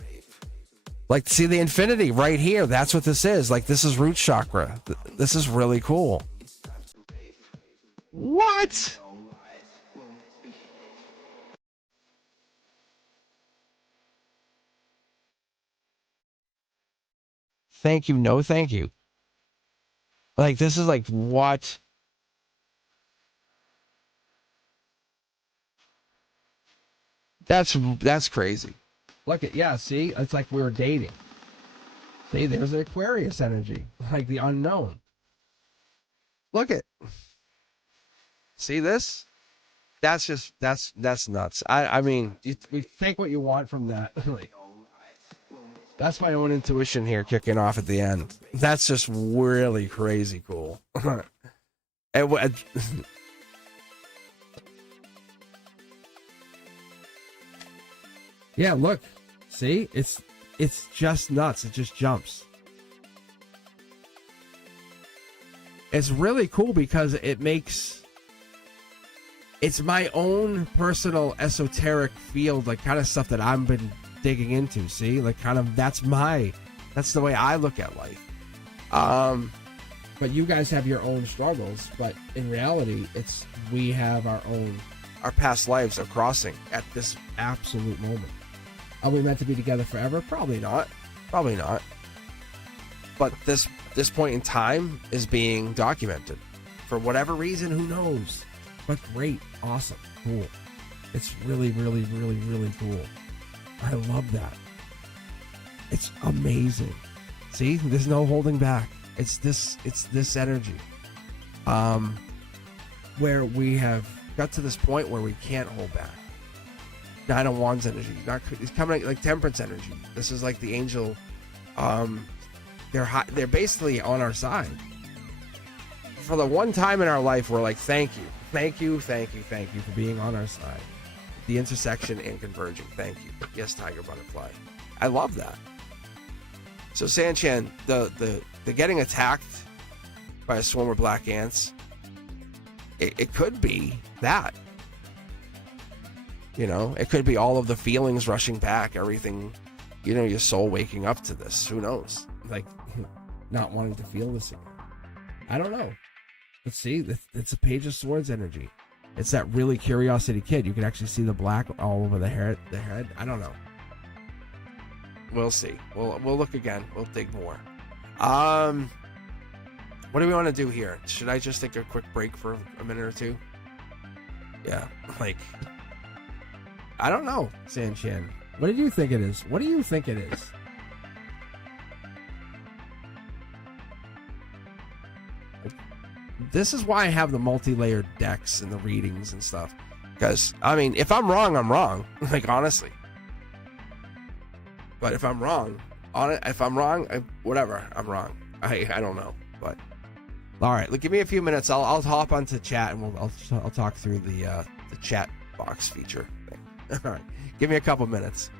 Like, see the infinity right here. That's what this is. Like, this is root chakra. This is really cool. What? Thank you. No, thank you. Like, this is like, what? That's crazy. Look at, yeah, see? It's like we were dating. See, there's the Aquarius energy. Like the unknown. Look at. See this? That's just, that's nuts. I mean, you take what you want from that. That's my own intuition here kicking off at the end. That's just really crazy cool. Yeah, look. See? It's just nuts. It just jumps. It's really cool because it's my own personal esoteric field, like kind of stuff that I've been digging into. See, like kind of that's the way I look at life. But you guys have your own struggles, but in reality, we have our past lives are crossing at this absolute moment. Are we meant to be together forever? Probably not. Probably not. But this point in time is being documented. For whatever reason, who knows? But great, awesome, cool. It's really, really, really, really cool. I love that. It's amazing. See, there's no holding back. It's this energy. Where we have got to this point where we can't hold back. Nine of Wands energy. It's coming like Temperance energy. This is like the angel. They're basically on our side. For the one time in our life, we're like, thank you for being on our side. The intersection and converging. Thank you. Yes, Tiger Butterfly. I love that. So Sanchan, the getting attacked by a swarm of black ants. It could be that. You know, it could be all of the feelings rushing back, everything, you know, your soul waking up to this. Who knows? Like, not wanting to feel this again. I don't know. Let's see. It's a Page of Swords energy. It's that really curiosity kid. You can actually see the black all over the head. I don't know. We'll see. We'll look again. We'll dig more. What do we want to do here? Should I just take a quick break for a minute or two? Yeah, like, I don't know, Sanchan. What do you think it is? What do you think it is? This is why I have the multi-layered decks and the readings and stuff. Because, I mean, if I'm wrong, I'm wrong. Like, honestly. But if I'm wrong, whatever, I'm wrong. I don't know. But, all right, give me a few minutes. I'll hop onto chat and I'll talk through the chat box feature thing. All right, give me a couple minutes.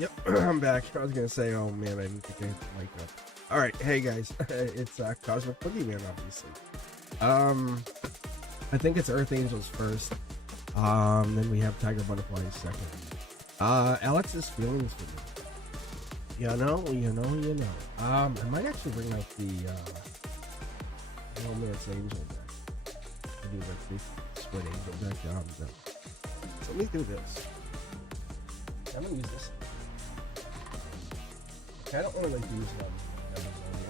Yep, I'm back. I was gonna say, oh man, I didn't think I had the mic up. All right, hey guys, it's Cosmic Boogeyman, obviously. I think it's Earth Angels first. Then we have Tiger Butterflies second. Alex's feelings for me. You know. I might actually bring out the Romance Angel deck. I do like this Split Angel deck. So let me do this. I'm gonna use this. I don't really like to use them.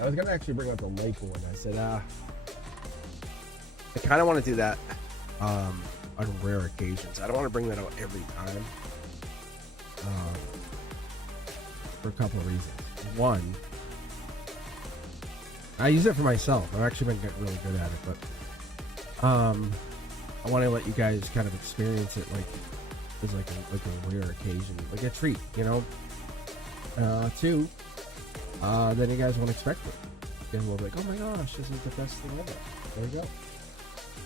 I was gonna actually bring out the light one. I said, I kind of want to do that on rare occasions. I don't want to bring that out every time. For a couple of reasons. One, I use it for myself. I've actually been getting really good at it, but I want to let you guys kind of experience it like as like a rare occasion, like a treat, you know. Two, then you guys won't expect it. And we'll be like, oh my gosh, this is the best thing ever. There you go.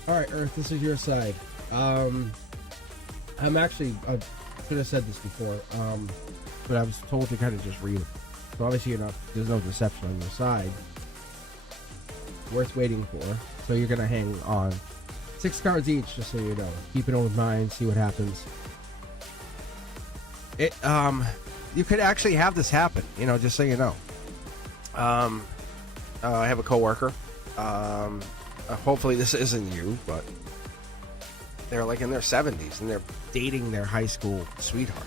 All right, Earth, this is your side. I'm actually, I should have said this before, but I was told to kind of just read it. So obviously there's no deception on your side. Worth waiting for. So you're gonna hang on 6 cards each, just so you know. Keep an open mind, see what happens. You could actually have this happen, you know, just so you know. I have a coworker. Hopefully this isn't you, but they're like in their 70s and they're dating their high school sweetheart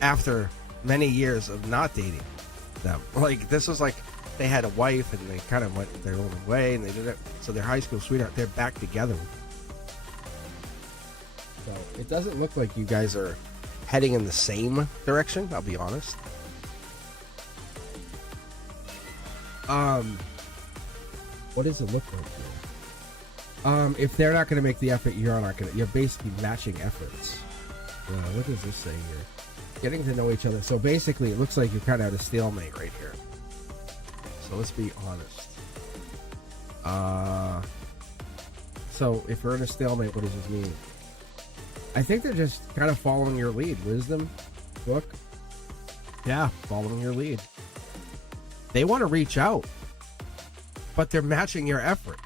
after many years of not dating them. Like, this was like they had a wife and they kind of went their own way and they did it. So their high school sweetheart, they're back together. So it doesn't look like you guys are heading in the same direction, I'll be honest. What does it look like here? If they're not going to make the effort, you're not going to. You're basically matching efforts. What does this say here? Getting to know each other. So basically, it looks like you're kind of at a stalemate right here. So let's be honest. So if we're in a stalemate, what does this mean? I think they're just kind of following your lead. Wisdom book. Yeah, following your lead. They want to reach out, but they're matching your effort.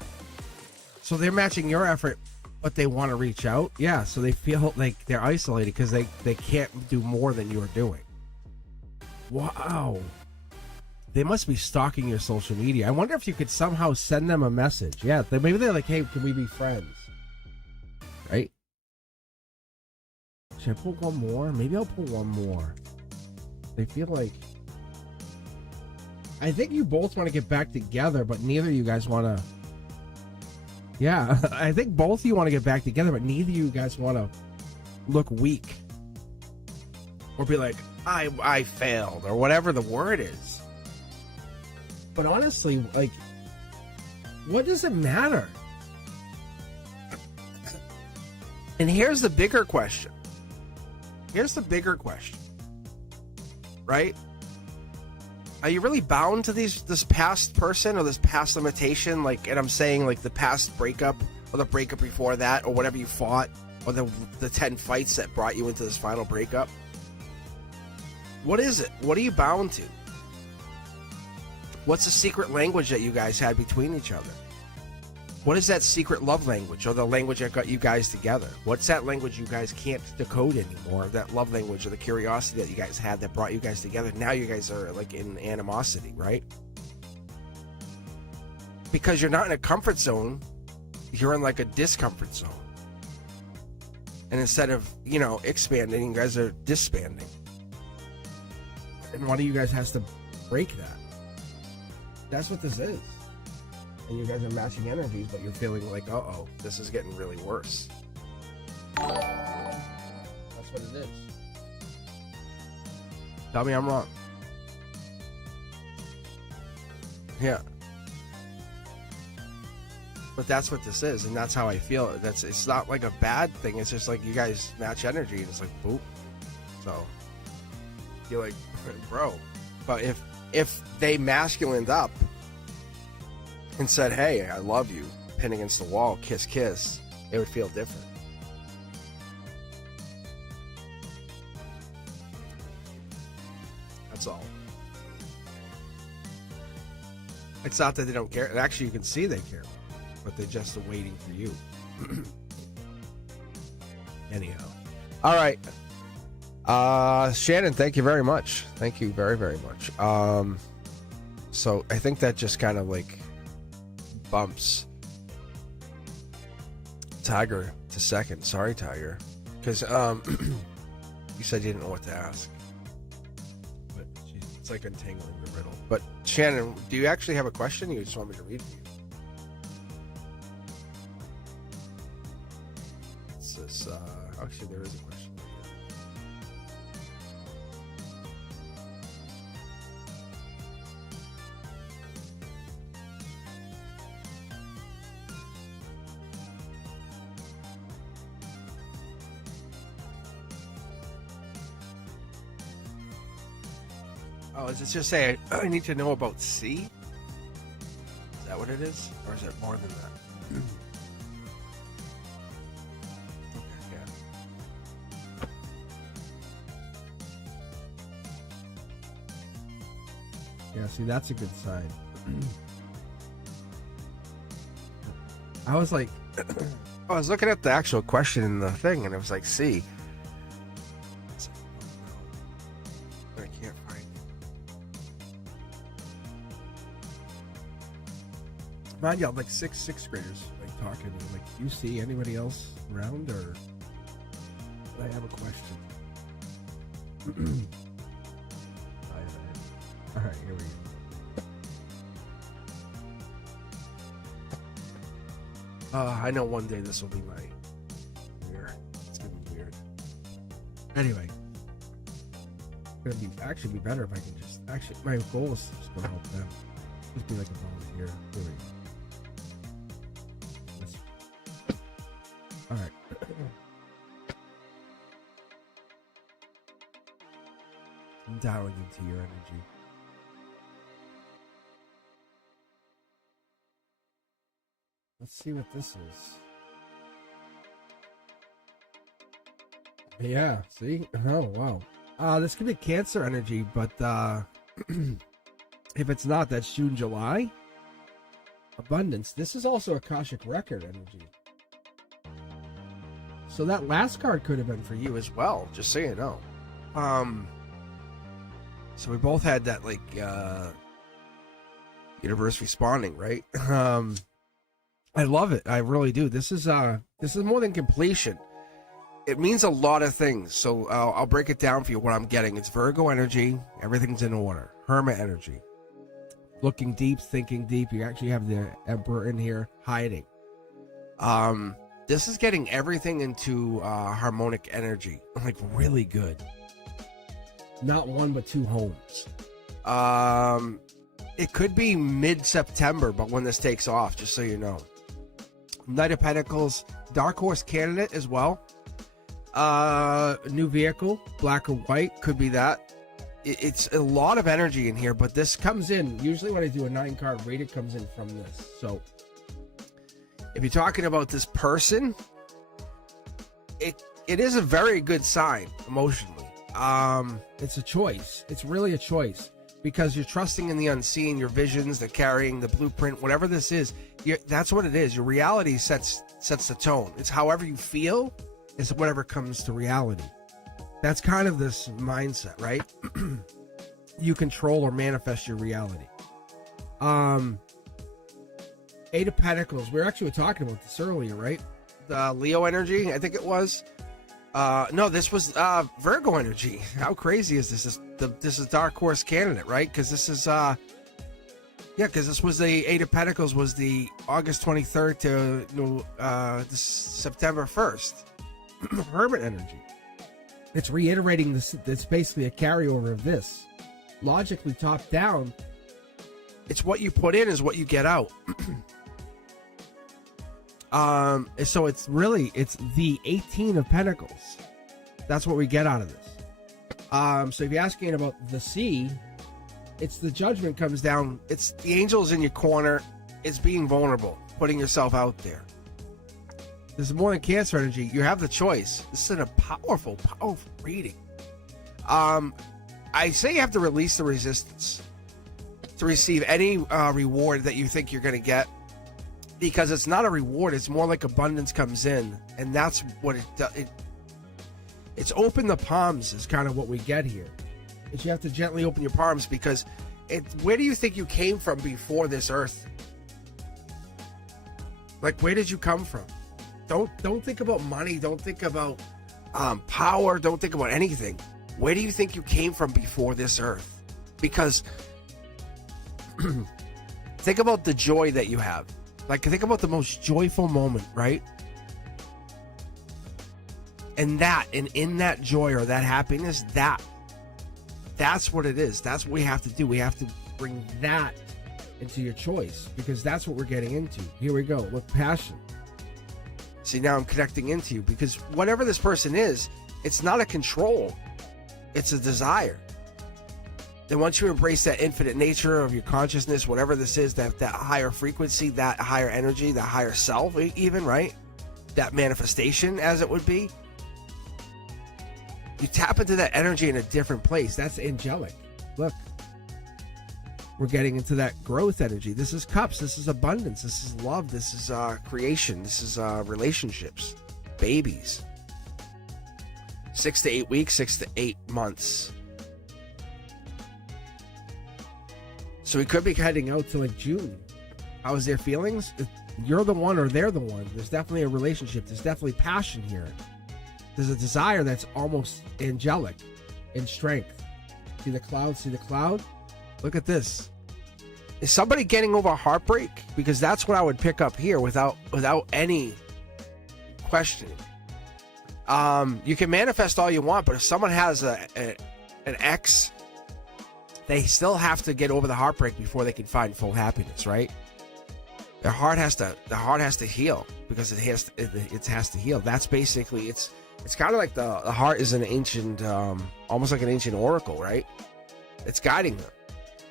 So they're matching your effort, but they want to reach out. Yeah, so they feel like they're isolated because they can't do more than you're doing. Wow. They must be stalking your social media. I wonder if you could somehow send them a message. Yeah, maybe they're like, hey, can we be friends? Right? Should I pull one more? Maybe I'll pull one more. They feel like... I think you both want to get back together, but neither of you guys want to... Yeah, I think both of you want to get back together, but neither of you guys want to look weak. Or be like, I failed, or whatever the word is. But honestly, like, what does it matter? And here's the bigger question. Right? Are you really bound to this past person or this past limitation? Like, and I'm saying like the past breakup or the breakup before that or whatever you fought or the 10 fights that brought you into this final breakup. What is it? What are you bound to? What's the secret language that you guys had between each other? What is that secret love language or the language that got you guys together? What's that language you guys can't decode anymore? That love language or the curiosity that you guys had that brought you guys together. Now you guys are like in animosity, right? Because you're not in a comfort zone, you're in like a discomfort zone. And instead of, you know, expanding, you guys are disbanding. And one of you guys has to break that. That's what this is. And you guys are matching energies, but you're feeling like, uh-oh, this is getting really worse. That's what it is. Tell me I'm wrong. Yeah. But that's what this is, and that's how I feel. It's not like a bad thing. It's just like you guys match energy, and it's like, boop. So you're like, bro. But if they masculined up and said, hey, I love you, pin against the wall, kiss, kiss, it would feel different. It's not that they don't care. Actually, you can see they care, but they're just waiting for you. Anyhow. All right. Shannon, thank you very much. Thank you very, very much. So I think that just kind of like bumps Tiger to second. Sorry, Tiger. Because you said you didn't know what to ask. But it's like untangling the riddle. But Shannon, do you actually have a question? You just want me to read it to you? It's this, actually, there is a question. Oh, does it just say I need to know about C? Is that what it is? Or is it more than that? Okay, yeah, see, that's a good sign. I was like, I was looking at the actual question in the thing, and it was like C. It's like, oh no, but I can't find it. Mind you, I'm like sixth graders like talking to me, like, do you see anybody else around, or I have a question. All right, here we go. I know one day this will be my weird. It's gonna be weird. Anyway, it's gonna actually be better if I can just my goal is just gonna help them. Just be like a volunteer. Here we go. All right. I'm dialing into your energy. Let's see what this is. Yeah, see? Oh, wow. This could be Cancer energy, but if it's not, that's June, July. Abundance. This is also Akashic Record energy. So that last card could have been for you as well, just so you know. So we both had that, like, universe responding, right? I love it. I really do. This is more than completion. It means a lot of things. So I'll break it down for you what I'm getting. It's Virgo energy. Everything's in order. Hermit energy. Looking deep, thinking deep. You actually have the Emperor in here hiding. This is getting everything into harmonic energy. Like, really good. Not one, but two homes. It could be mid-September, but when this takes off, just so you know. Knight of Pentacles, Dark Horse candidate as well. New vehicle, black or white, could be that. It's a lot of energy in here, but this comes in. Usually when I do a 9-card read, it comes in from this. So if you're talking about this person, it is a very good sign emotionally. It's a choice. It's really a choice. Because you're trusting in the unseen, your visions, the carrying, the blueprint, whatever this is, that's what it is. Your reality sets the tone. It's however you feel is whatever comes to reality. That's kind of this mindset, right? You control or manifest your reality. 8 of Pentacles. We actually were talking about this earlier, right? The Leo energy, I think it was. No, this was Virgo energy. How crazy is this? This is Dark Horse candidate, right? Because this is because this was the 8 of Pentacles was the August 23rd to September 1st. Hermit energy. It's reiterating this. It's basically a carryover of this. Logically top down, it's what you put in is what you get out. So it's the 18 of Pentacles. That's what we get out of this. So if you're asking about the C, it's the Judgment comes down. It's the angels in your corner. It's being vulnerable, putting yourself out there. This is more than Cancer energy. You have the choice. This is a powerful, powerful reading. I say you have to release the resistance. to receive any reward that you think you're going to get, because it's not a reward. It's more like abundance comes in, and that's what it does. It's open the palms is kind of what we get here. Is you have to gently open your palms, because where do you think you came from before this earth? Like, where did you come from? Don't think about money. Don't think about power. Don't think about anything. Where do you think you came from before this earth? Because think about the joy that you have. Like, think about the most joyful moment, right? And in that joy or that happiness, that's what it is. That's what we have to do. We have to bring that into your choice, because that's what we're getting into. Here we go. Look, passion. See, now I'm connecting into you, because whatever this person is, it's not a control. It's a desire. Then once you embrace that infinite nature of your consciousness, whatever this is, that higher frequency, that higher energy, that higher self even, right? That manifestation, as it would be. You tap into that energy in a different place. That's angelic. Look. We're getting into that growth energy. This is cups. This is abundance. This is love. This is creation. This is relationships. Babies. 6 to 8 weeks, 6 to 8 months. So we could be heading out to like June. How is their feelings? If you're the one or they're the one. There's definitely a relationship. There's definitely passion here. There's a desire that's almost angelic in strength. See the cloud? See the cloud? Look at this. Is somebody getting over heartbreak? Because that's what I would pick up here without any questioning. You can manifest all you want, but if someone has an ex, they still have to get over the heartbreak before they can find full happiness, right? The heart has to heal, because it has to heal. That's basically it's kind of like the heart is an ancient, almost like an ancient oracle, right? It's guiding them.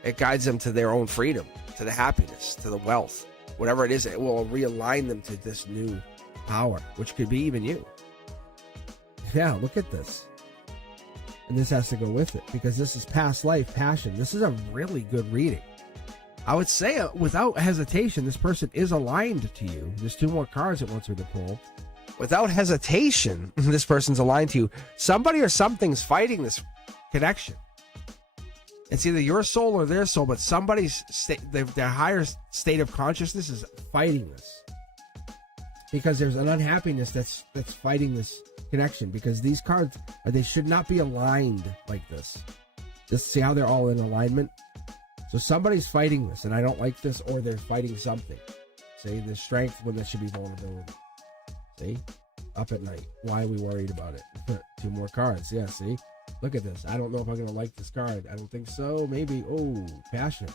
It guides them to their own freedom, to the happiness, to the wealth, whatever it is. It will realign them to this new power, which could be even you. Yeah, look at this. And this has to go with it, because this is past life passion. This is a really good reading. I would say without hesitation, this person is aligned to you. There's 2 more cards it wants me to pull. Without hesitation, this person's aligned to you. Somebody or something's fighting this connection. It's either your soul or their soul, but somebody's their higher state of consciousness is fighting this, because there's an unhappiness that's fighting this connection. Because these cards they should not be aligned like this. Just see how they're all in alignment. So somebody's fighting this, and I don't like this, or they're fighting something. See, there's strength when there should be vulnerability. See, up at night. Why are we worried about it? 2 more cards. Yeah, see. Look at this. I don't know if I'm going to like this card. I don't think so. Maybe. Oh, passion.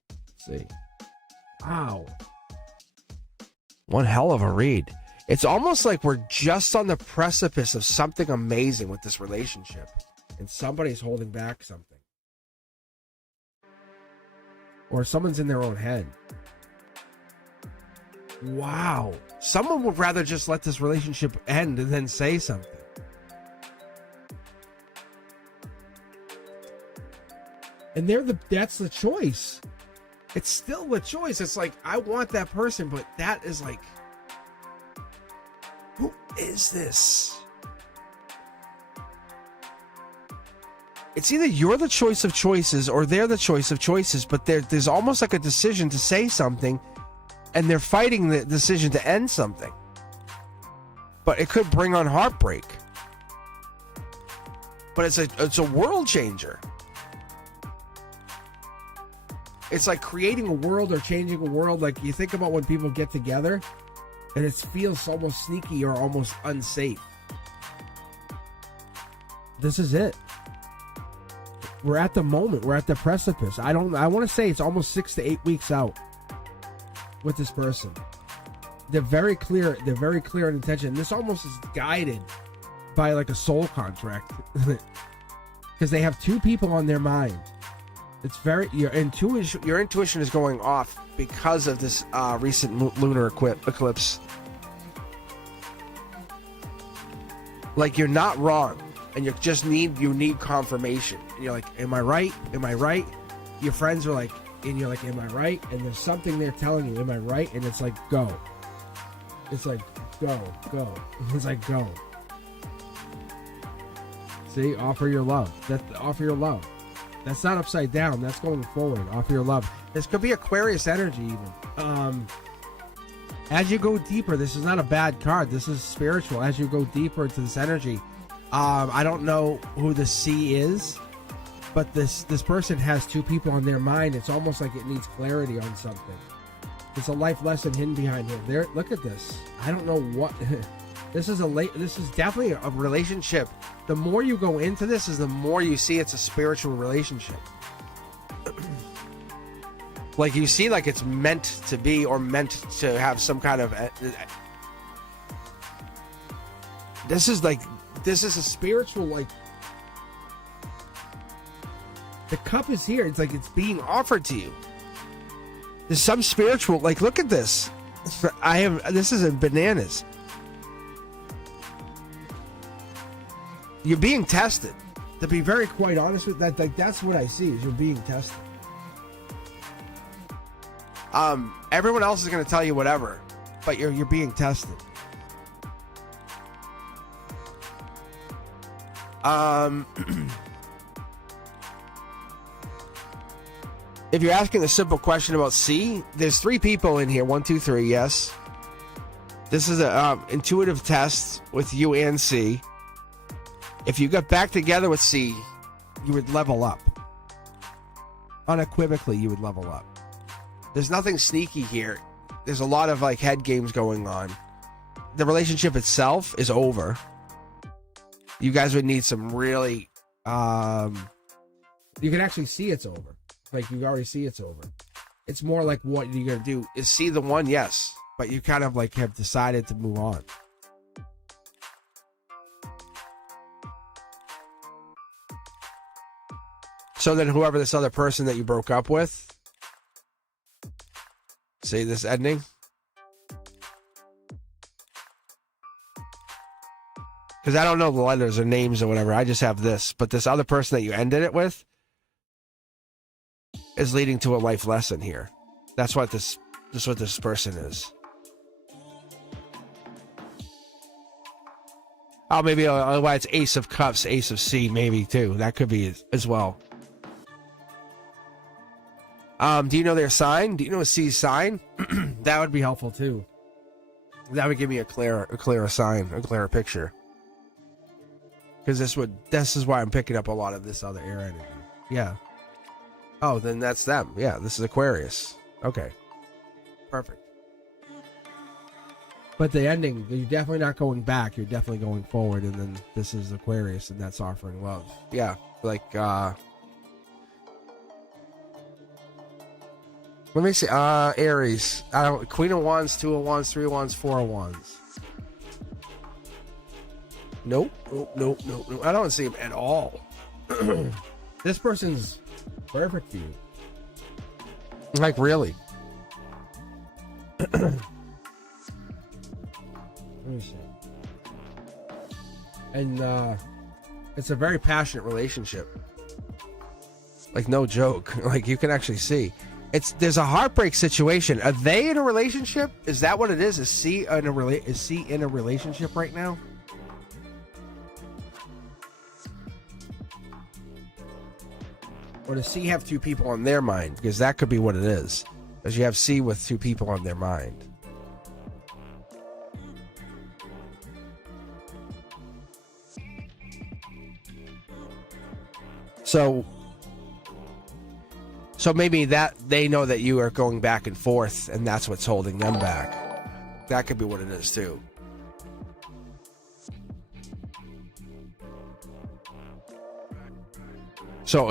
Let's see. Wow. One hell of a read. It's almost like we're just on the precipice of something amazing with this relationship, and somebody's holding back something. Or someone's in their own head. Wow. Someone would rather just let this relationship end and then say something. And that's the choice. It's still the choice. It's like, I want that person, but that is like, who is this? It's either you're the choice of choices or they're the choice of choices, but there's almost like a decision to say something, and they're fighting the decision to end something. But it could bring on heartbreak. But it's a world changer. It's like creating a world or changing a world. Like, you think about when people get together and it feels almost sneaky or almost unsafe. This is it. We're at the moment. We're at the precipice. I want to say it's almost 6 to 8 weeks out with this person. They're very clear. They're very clear in intention. This almost is guided by like a soul contract, because they have 2 people on their mind. It's very, your intuition is going off because of this recent lunar eclipse. Like, you're not wrong, and you need confirmation. And you're like, am I right? Am I right? your friends are like, and you're like, am I right? And there's something they're telling you, am I right? And it's like, go. It's like, go. It's like, go. See, offer your love. Offer your love. That's not upside down. That's going forward. Offer your love. This could be Aquarius energy even. As you go deeper, this is not a bad card. This is spiritual. As you go deeper into this energy, I don't know who the C is, but this person has two people on their mind. It's almost like it needs clarity on something. It's a life lesson hidden behind here. There, look at this. I don't know what. This is definitely a relationship. The more you go into this, is the more you see it's a spiritual relationship. Like you see, like it's meant to be or meant to have some kind of. This is a spiritual, like. The cup is here. It's like it's being offered to you. There's some spiritual, like, look at this. This isn't bananas. You're being tested. To be very quite honest with that, like that's what I see is you're being tested. Everyone else is going to tell you whatever, but you're being tested. If you're asking a simple question about C, there's 3 people in here. 1, 2, 3. Yes. This is a intuitive test with you and C. If you got back together with C, you would level up. Unequivocally, you would level up. There's nothing sneaky here. There's a lot of like head games going on. The relationship itself is over. You guys would need some really. You can actually see it's over. Like you already see it's over. It's more like what you're gonna do is see the one, yes, but you kind of like have decided to move on. So then whoever this other person that you broke up with, see this ending? Because I don't know the letters or names or whatever. I just have this. But this other person that you ended it with is leading to a life lesson here. That's what this person is. Oh, maybe why it's Ace of Cups, Ace of C, maybe too. That could be as well. Do you know their sign? Do you know a C's sign? That would be helpful too. That would give me a clearer sign, a clearer picture. Because this is why I'm picking up a lot of this other air energy. Yeah. Oh, then that's them. Yeah, this is Aquarius. Okay. Perfect. But the ending, you're definitely not going back. You're definitely going forward. And then this is Aquarius, and that's offering love. Yeah, like, let me see. Aries. Queen of Wands, 2 of Wands, 3 of Wands, 4 of Wands. Nope. I don't see him at all. This person's perfect for you. Like, really. Let me see. And it's a very passionate relationship. Like, no joke. Like, you can actually see. There's a heartbreak situation. Are they in a relationship? Is that what it is? Is C in a relationship right now? Or does C have 2 people on their mind? Because that could be what it is. Because you have C with 2 people on their mind. So maybe that they know that you are going back and forth, and that's what's holding them back. That could be what it is too. So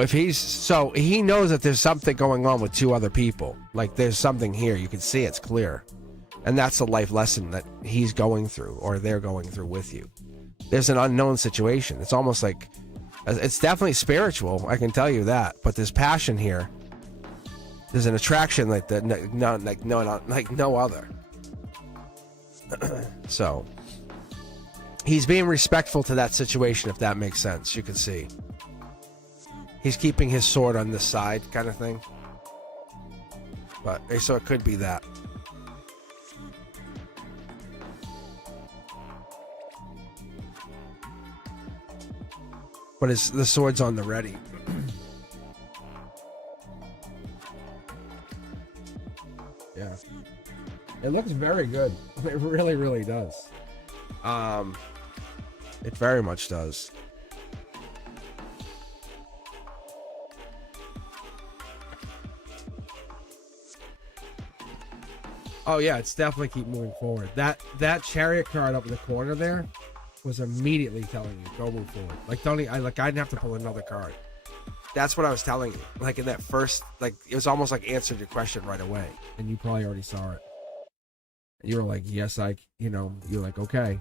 he knows that there's something going on with 2 other people. Like there's something here. You can see it's clear. And that's the life lesson that he's going through, or they're going through with you. There's an unknown situation. It's almost like, it's definitely spiritual, I can tell you that. But there's passion here. There's an attraction like that, like no other. So he's being respectful to that situation, if that makes sense. You can see. He's keeping his sword on this side, kind of thing. But so it could be that. But the sword's on the ready. Yeah. It looks very good. It really, really does. It very much does. Oh yeah, it's definitely keep moving forward. That chariot card up in the corner there was immediately telling you go move forward. Like I didn't have to pull another card. That's what I was telling you. Like in that first, like it was almost like answered your question right away, and you probably already saw it. You were like, yes, you're like, okay.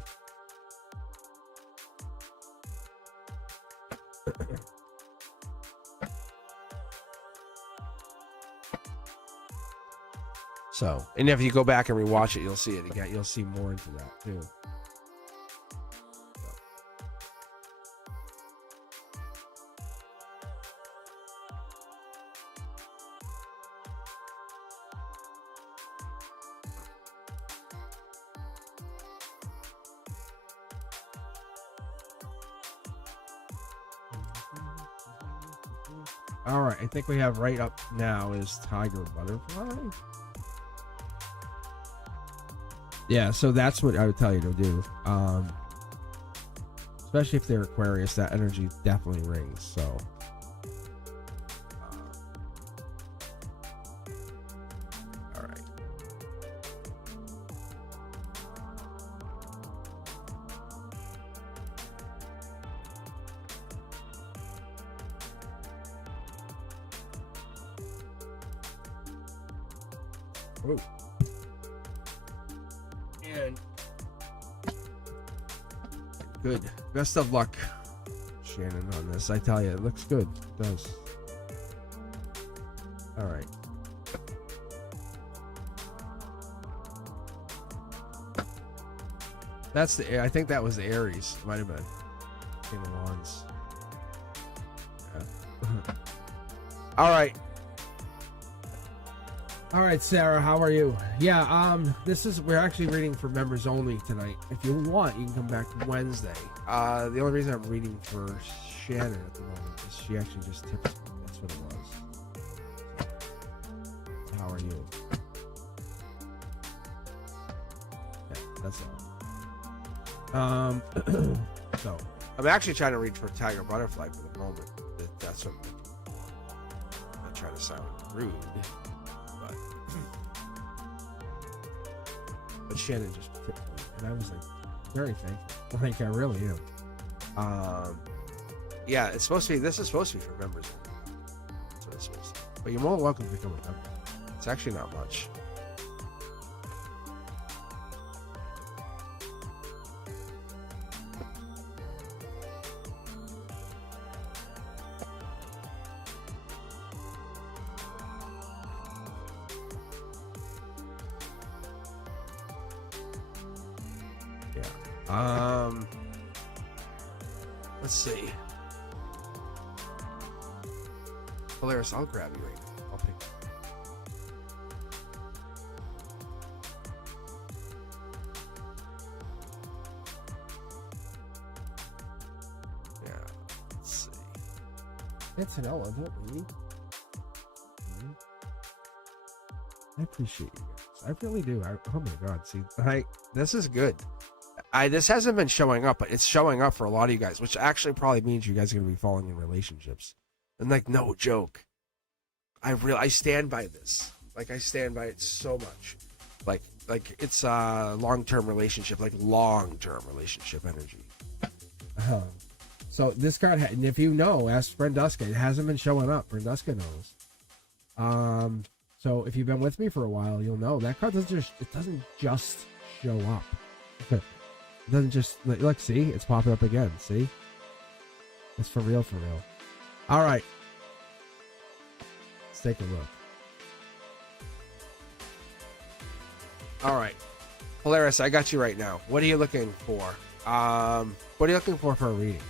So, and if you go back and rewatch it, you'll see it again. You'll see more into that too. All right, I think we have right up now is Tiger Butterfly. Yeah, so that's what I would tell you to do. Especially if they're Aquarius, that energy definitely rings. So, all right. Whoa. And good. Best of luck, Shannon, on this. I tell you, it looks good. It does. All right. That's I think that was the Aries. Might have been King of Wands. Yeah. All right. All right, Sarah, how are you? Yeah, we're actually reading for members only tonight. If you want, you can come back Wednesday. The only reason I'm reading for Shannon at the moment is she actually just tipped me. That's what it was. So, how are you? Yeah, that's all. So I'm actually trying to read for Tiger Butterfly for the moment. That's what I'm not trying to sound rude. But Shannon just tipped me, and I was like very thankful. Like I really am. Yeah, it's supposed to be. This is supposed to be for members. That's what it's supposed to be. But you're more welcome to become a member. It's actually not much. Let's see. Polaris, I'll grab you right now. I'll pick you. Yeah, let's see. It's an Ella, don't we? I appreciate you guys. I really do. Oh my god, see, this is good. This hasn't been showing up, but it's showing up for a lot of you guys, which actually probably means you guys are going to be falling in relationships. And like, no joke. I stand by this. Like, I stand by it so much. Like it's a long-term relationship, like long-term relationship energy. So this card, and if you know, ask Brenduska. It hasn't been showing up. Brenduska knows. So if you've been with me for a while, you'll know that card doesn't just show up. It doesn't just look. See, it's popping up again. See, it's for real, for real. All right, let's take a look. All right, Polaris, I got you right now. What are you looking for? What are you looking for a reading?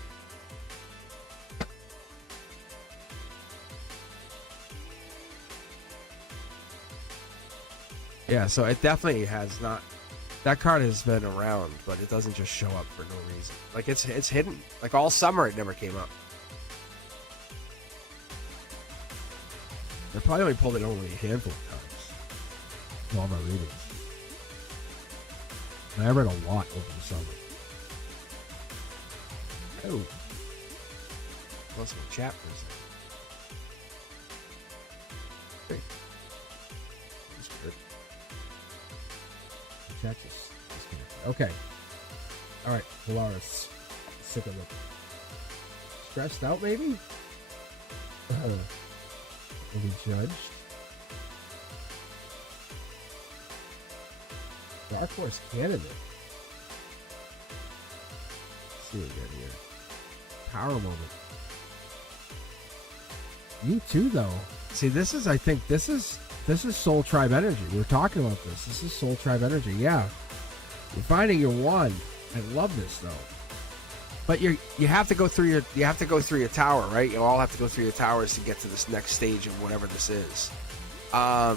Yeah, so it definitely has not. That card has been around, but it doesn't just show up for no reason. Like it's hidden. Like all summer, it never came up. I probably only pulled it only a handful of times in all my readings. And I read a lot over the summer. Oh, lost my chat for a second. Hey. That's weird. The chat just disconnected. Okay. All right, Polaris. Sick of it. Stressed out, maybe? Will be judged. Dark Horse candidate. Let's see what we got here. Power moment. You too, though. See, this is, I think, this is Soul Tribe energy. We were talking about this. This is Soul Tribe energy. Yeah, you're finding your one. I love this though. But you have to go through your tower, right? You all have to go through your towers to get to this next stage of whatever this is. So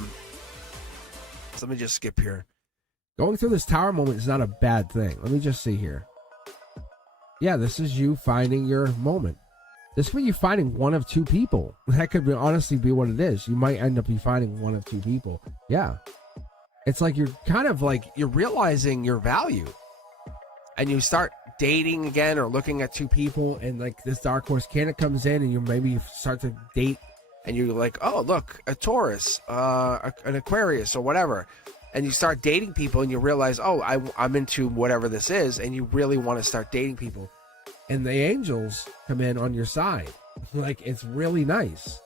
let me just skip here. Going through this tower moment is not a bad thing. Let me just see here. Yeah, this is you finding your moment. This could be you finding one of two people. That could honestly be what it is. You might end up finding one of two people. Yeah. It's like you're kind of like you're realizing your value. And you start dating again or looking at two people, and like this Dark Horse candidate comes in, and you maybe start to date, and you're like, oh, look, a Taurus, an Aquarius, or whatever. And you start dating people, and you realize, oh, I'm into whatever this is, and you really want to start dating people. And the angels come in on your side. Like, it's really nice.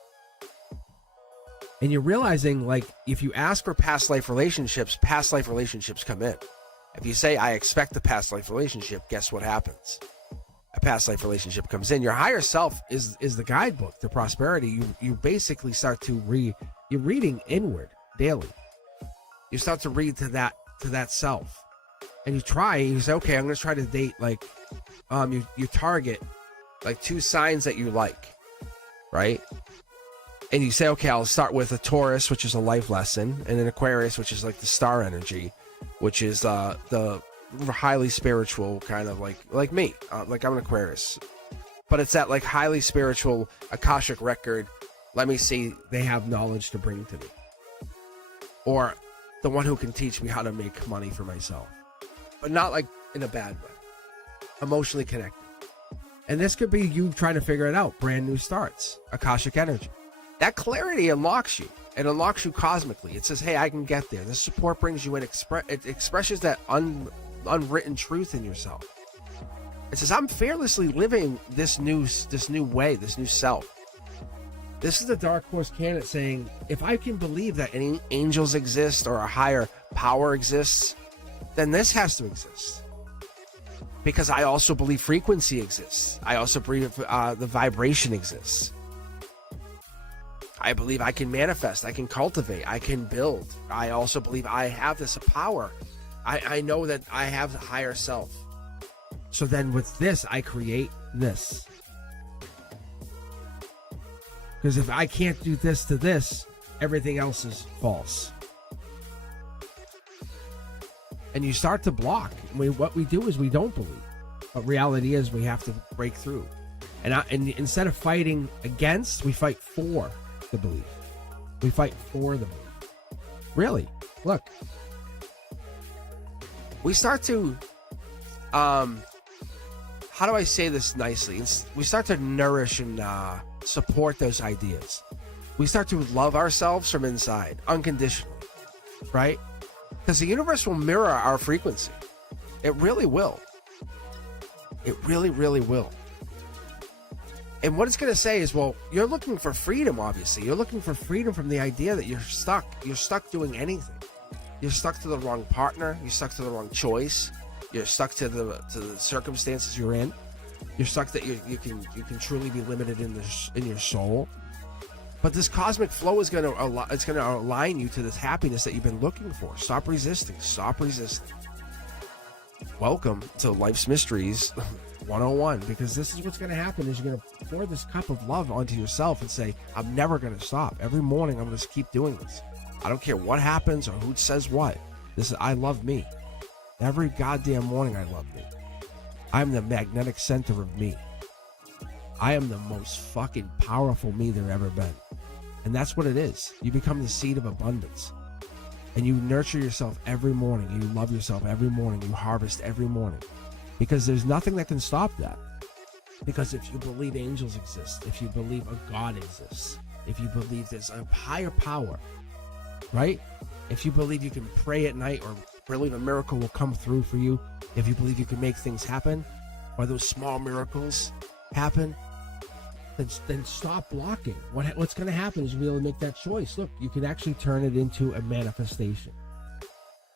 And you're realizing, like, if you ask for past life relationships come in. If you say, I expect a past life relationship, guess what happens? A past life relationship comes in. Your higher self is the guidebook to prosperity. You basically start to you're reading inward daily. You start to read to that self. And you say, okay, I'm going to try to date, like, you target, like, two signs that you like, right? And you say, okay, I'll start with a Taurus, which is a life lesson, and an Aquarius, which is like the star energy, which is the highly spiritual kind of like me. Like I'm an Aquarius. But it's that like highly spiritual Akashic record. Let me see, they have knowledge to bring to me. Or the one who can teach me how to make money for myself. But not like in a bad way. Emotionally connected. And this could be you trying to figure it out. Brand new starts. Akashic energy. That clarity unlocks you. It unlocks you cosmically. It says, hey, I can get there. This support brings you in. It expresses that unwritten truth in yourself. It says, I'm fearlessly living this new way, this new self. This is the Dark Horse candidate saying, if I can believe that any angels exist or a higher power exists, then this has to exist. Because I also believe frequency exists. I also believe the vibration exists. I believe I can manifest, I can cultivate, I can build. I also believe I have this power. I know that I have the higher self. So then with this, I create this. Because if I can't do this to this, everything else is false. And you start to block. What we do is we don't believe. But reality is we have to break through. And instead of fighting against, we fight for the belief. We fight for the belief. Really, look. We start to how do I say this nicely? We start to nourish and support those ideas. We start to love ourselves from inside unconditionally, right? Because the universe will mirror our frequency. It really will. It really, really will. And what it's going to say is, well, you're looking for freedom, obviously. You're looking for freedom from the idea that you're stuck. You're stuck doing anything. You're stuck to the wrong partner. You're stuck to the wrong choice. You're stuck to the circumstances you're in. You're stuck that you can truly be limited in your soul. But this cosmic flow is going to align you to this happiness that you've been looking for. Stop resisting. Stop resisting. Welcome to Life's Mysteries 101, because this is what's going to happen is you're going to pour this cup of love onto yourself and say, I'm never going to stop. Every morning I'm going to keep doing this. I don't care what happens or who says what. I love me. Every goddamn morning I love me. I'm the magnetic center of me. I am the most fucking powerful me there ever been. And that's what it is. You become the seed of abundance. And you nurture yourself every morning. You love yourself every morning. You harvest every morning. Because there's nothing that can stop that. Because if you believe angels exist, if you believe a God exists, if you believe there's a higher power, right? If you believe you can pray at night or believe a miracle will come through for you, if you believe you can make things happen, or those small miracles happen, then stop blocking. What's going to happen is you'll be able to make that choice. Look, you can actually turn it into a manifestation,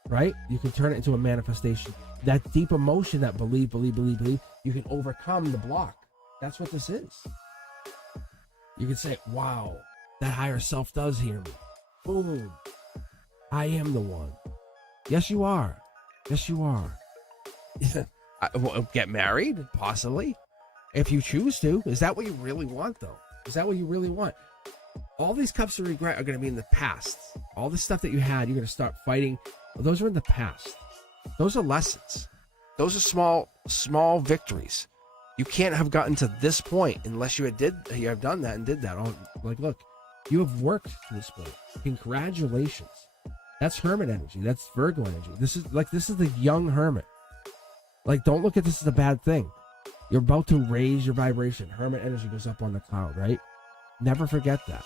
right? You can turn it into a manifestation. That deep emotion, that believe, you can overcome the block. That's what this is. You can say, wow, that higher self does hear me. Boom. I am the one. Yes, you are. Yes, you are. Get married, possibly. If you choose to. Is that what you really want, though? Is that what you really want? All these cups of regret are going to be in the past. All the stuff that you had, you're going to start fighting. Those are in the past. Those are lessons. Those are small victories. You can't have gotten to this point unless you have done that and did that. Like, look, you have worked to this point. Congratulations. That's hermit energy. That's Virgo energy. This is the young hermit. Like, don't look at this as a bad thing. You're about to raise your vibration. Hermit energy goes up on the cloud, right? Never forget that.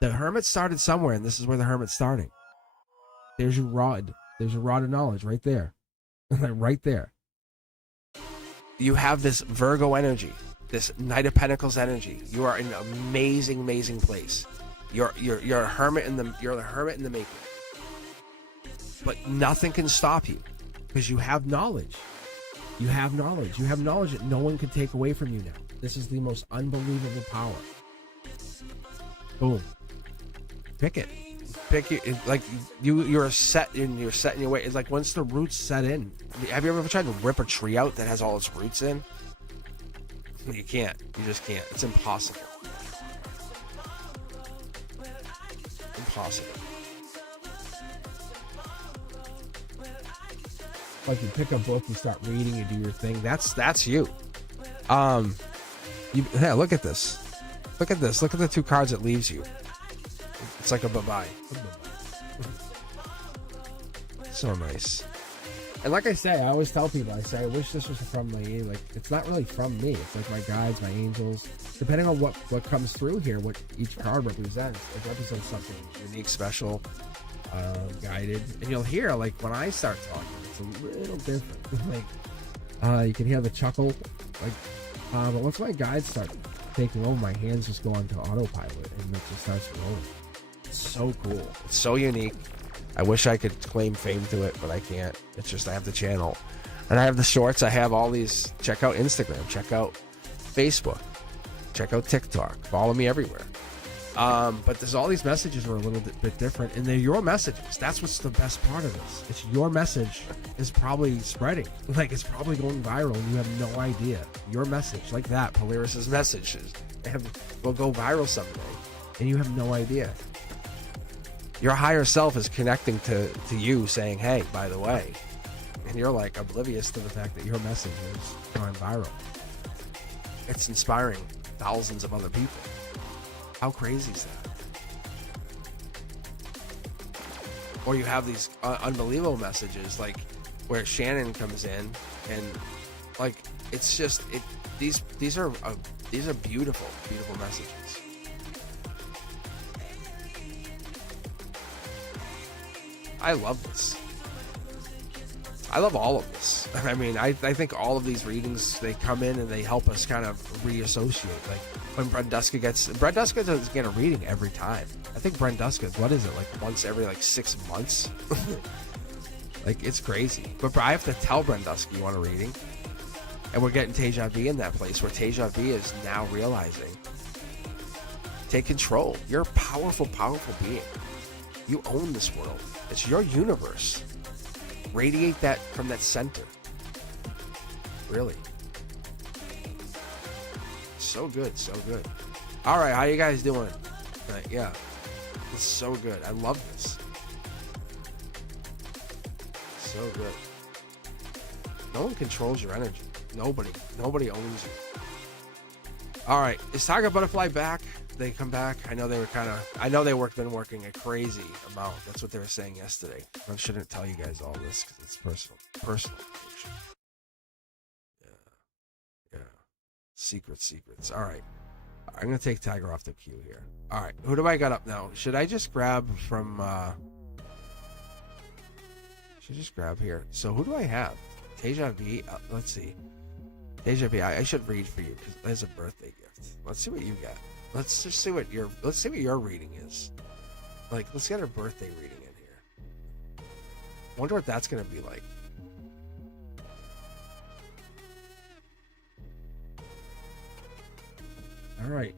The hermit started somewhere, and this is where the hermit's starting. There's your rod. There's your rod of knowledge right there. Right there. You have this Virgo energy, this Knight of Pentacles energy. You are in an amazing, amazing place. You're a hermit you're the hermit in the making. But nothing can stop you because you have knowledge. You have knowledge. You have knowledge that no one can take away from you now. This is the most unbelievable power. Boom. Pick it. Pick it. Like you're set in your way. It's like once the roots set in. Have you ever tried to rip a tree out that has all its roots in? You can't. You just can't. It's impossible. Impossible. Like you pick a book, you start reading, you do your thing. That's you. Yeah, look at this. Look at this. Look at the two cards it leaves you. It's like a bye-bye. So nice. And like I say, I always tell people, I wish this was from like, it's not really from me. It's like my guides, my angels. Depending on what comes through here, what each card represents, it represents something unique, special, guided. And you'll hear, like, when I start talking, it's a little different. Like, you can hear the chuckle. Like, but once my guides start taking over, my hands just go onto autopilot, and it just starts rolling. It's so cool. It's so unique. I wish I could claim fame to it, but I can't. It's just I have the channel. And I have the shorts. I have all these. Check out Instagram. Check out Facebook. Check out TikTok. Follow me everywhere. But there's all these messages that are a little bit different, and they're your messages. That's what's the best part of this. It's your message is probably spreading. Like, it's probably going viral, and you have no idea. Your message, like that, Polaris's messages, will go viral someday, and you have no idea. Your higher self is connecting to you, saying, hey, by the way. And you're like oblivious to the fact that your message is going viral. It's inspiring thousands of other people. How crazy is that? Or you have these unbelievable messages, like where Shannon comes in, and like it's just these are beautiful, beautiful messages. I love this. I love all of this. I mean, I think all of these readings, they come in and they help us kind of reassociate. Like when Brenduska doesn't get a reading every time. I think Brenduska, what is it, like once every 6 months? Like, it's crazy. But I have to tell Brenduska you want a reading. And we're getting Teja V in that place where Teja V is now realizing, take control. You're a powerful, powerful being. You own this world. It's your universe. Radiate that from that center. Really. So good, so good. All right, how you guys doing? Yeah. It's so good. I love this. So good. No one controls your energy. Nobody owns you. All right, is Tiger Butterfly back? They come back. I know they were been working a crazy amount. That's what they were saying yesterday. I shouldn't tell you guys all this because it's personal information. Yeah. Secrets. All right. I'm gonna take Tiger off the queue here. All right, who do I got up now? Should I just grab from? Should just grab here. So who do I have? Deja V. Let's see. Deja V. I should read for you because there's a birthday gift. Let's see what you got. Let's just see what your reading is. Like, let's get her birthday reading in here. Wonder what that's gonna be like. All right.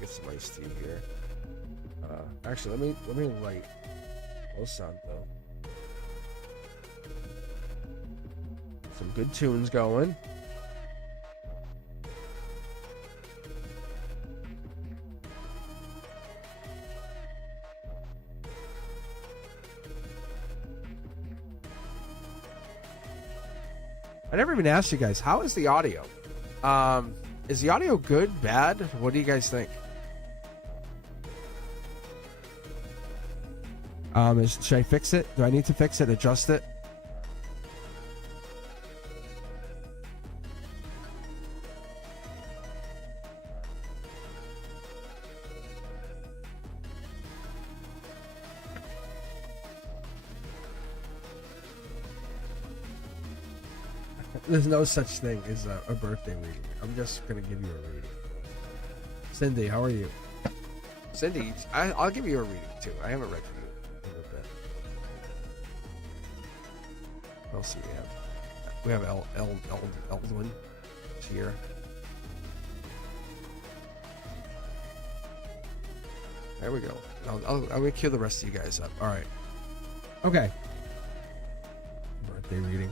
Get some iced tea here. Actually, let me light Los Santo. Some good tunes going. I never even asked you guys, how is the audio? Is the audio good, bad? What do you guys think? Should I fix it? Do I need to fix it, adjust it? There's no such thing as a birthday reading. I'm just going to give you a reading. Cindy, how are you? Cindy, I'll give you a reading too. I haven't read for you in a bit. What else do we have? We have Eldwin here. There we go. I'm going to cue the rest of you guys up. All right. Okay. Birthday reading.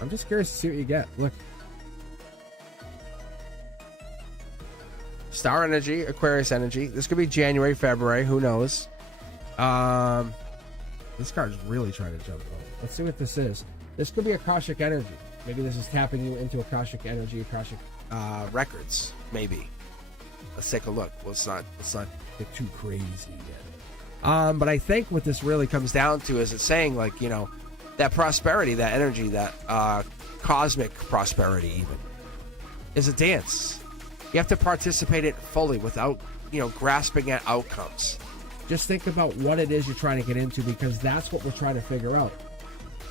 I'm just curious to see what you get. Look. Star energy, Aquarius energy. This could be January, February. Who knows? This card's really trying to jump on. Let's see what this is. This could be Akashic energy. Maybe this is tapping you into Akashic energy, Akashic records. Maybe. Let's take a look. Let's not get too crazy yet. But I think what this really comes down to is it's saying, like, you know, that prosperity, that energy, that cosmic prosperity even, is a dance. You have to participate in it fully without, you know, grasping at outcomes. Just think about what it is you're trying to get into, because that's what we're trying to figure out.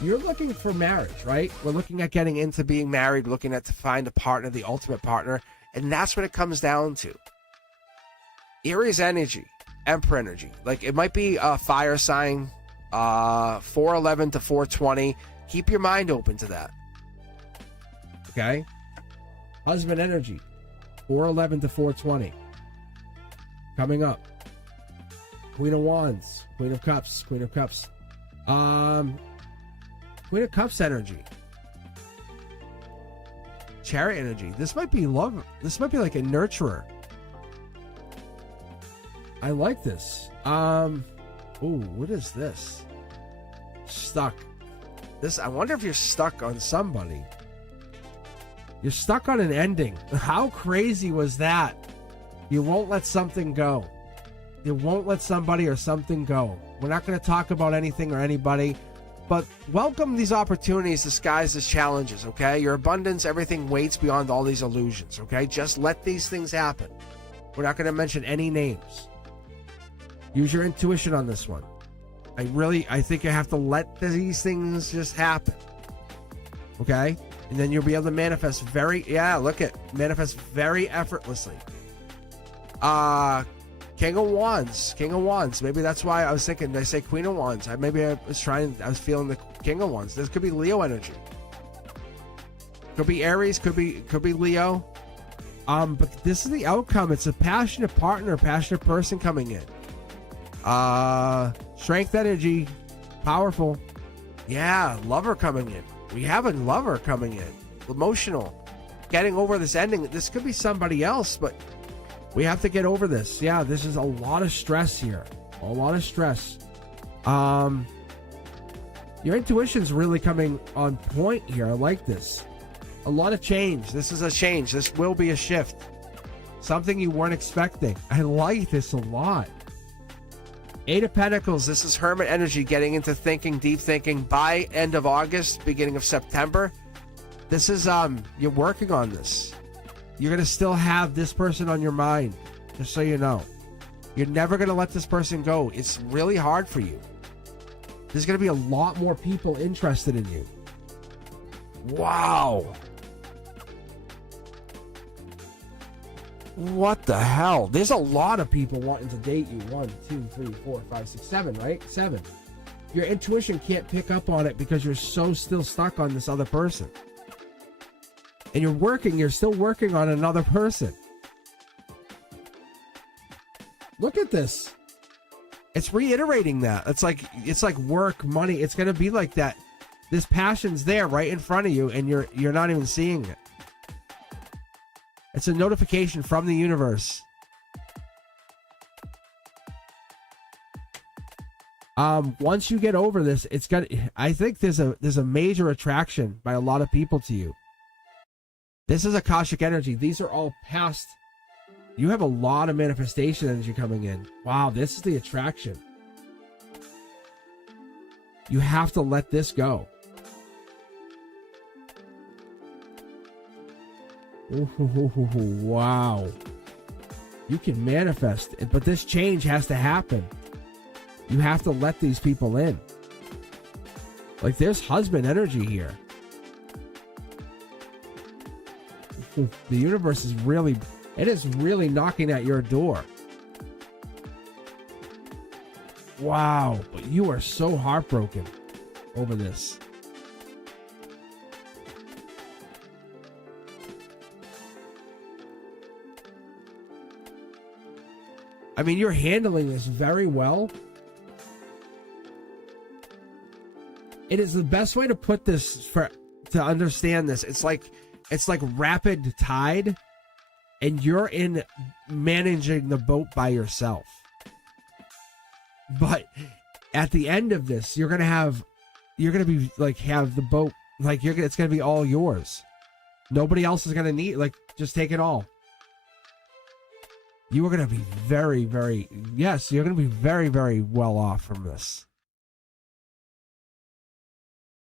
You're looking for marriage, right? We're looking at getting into being married, looking at to find a partner, the ultimate partner, and that's what it comes down to. Aries energy, Emperor energy. Like, it might be a fire sign, 411 to 420. Keep your mind open to that. Okay? Husband energy, 411 to 420. Coming up. Queen of Wands, Queen of Cups. Queen of Cups energy. Chariot energy. This might be love. This might be like a nurturer. I like this. Ooh, what is this? Stuck. This, I wonder if you're stuck on somebody. You're stuck on an ending. How crazy was that? You won't let something go. You won't let somebody or something go. We're not going to talk about anything or anybody, but welcome these opportunities disguised as challenges, okay? Your abundance, everything waits beyond all these illusions, okay? Just let these things happen. We're not going to mention any names. Use your intuition on this one. I think you have to let these things just happen. Okay? And then you'll be able to manifest manifest very effortlessly. King of Wands. Maybe that's why I was thinking, did I say Queen of Wands? I was feeling the King of Wands. This could be Leo energy. Could be Aries, could be Leo. But this is the outcome. It's a passionate partner, passionate person coming in. Strength energy, powerful. Yeah, lover coming in. We have a lover coming in. Emotional. getting over this ending. This could be somebody else, but we have to get over this. Yeah, this is a lot of stress here. A lot of stress. Your intuition's really coming on point here. I like this. A lot of change. This is a change. This will be a shift. Something you weren't expecting. I like this a lot. Eight of Pentacles. This is Hermit energy getting into thinking, deep thinking. By end of August, beginning of September. This is, you're working on this. You're going to still have this person on your mind. Just so you know. You're never going to let this person go. It's really hard for you. There's going to be a lot more people interested in you. Wow. What the hell? There's a lot of people wanting to date you. 1, 2, 3, 4, 5, 6, 7, right? 7. Your intuition can't pick up on it because you're so still stuck on this other person. And you're still working on another person. Look at this. It's reiterating that. It's like work, money. It's going to be like that. This passion's there right in front of you and you're not even seeing it. It's a notification from the universe. Once you get over this, I think there's a major attraction by a lot of people to you. This is Akashic energy. These are all past. You have a lot of manifestation energy coming in. Wow, this is the attraction. You have to let this go. Ooh, wow. You can manifest it, but this change has to happen. You have to let these people in. Like there's husband energy here. The universe is really knocking at your door. Wow, but you are so heartbroken over this. I mean, you're handling this very well. It is the best way to put this to understand this. It's like rapid tide, and you're in managing the boat by yourself. But at the end of this, you're gonna be like have the boat like it's gonna be all yours. Nobody else is gonna need just take it all. You are gonna be very, very you're gonna be very, very well off from this.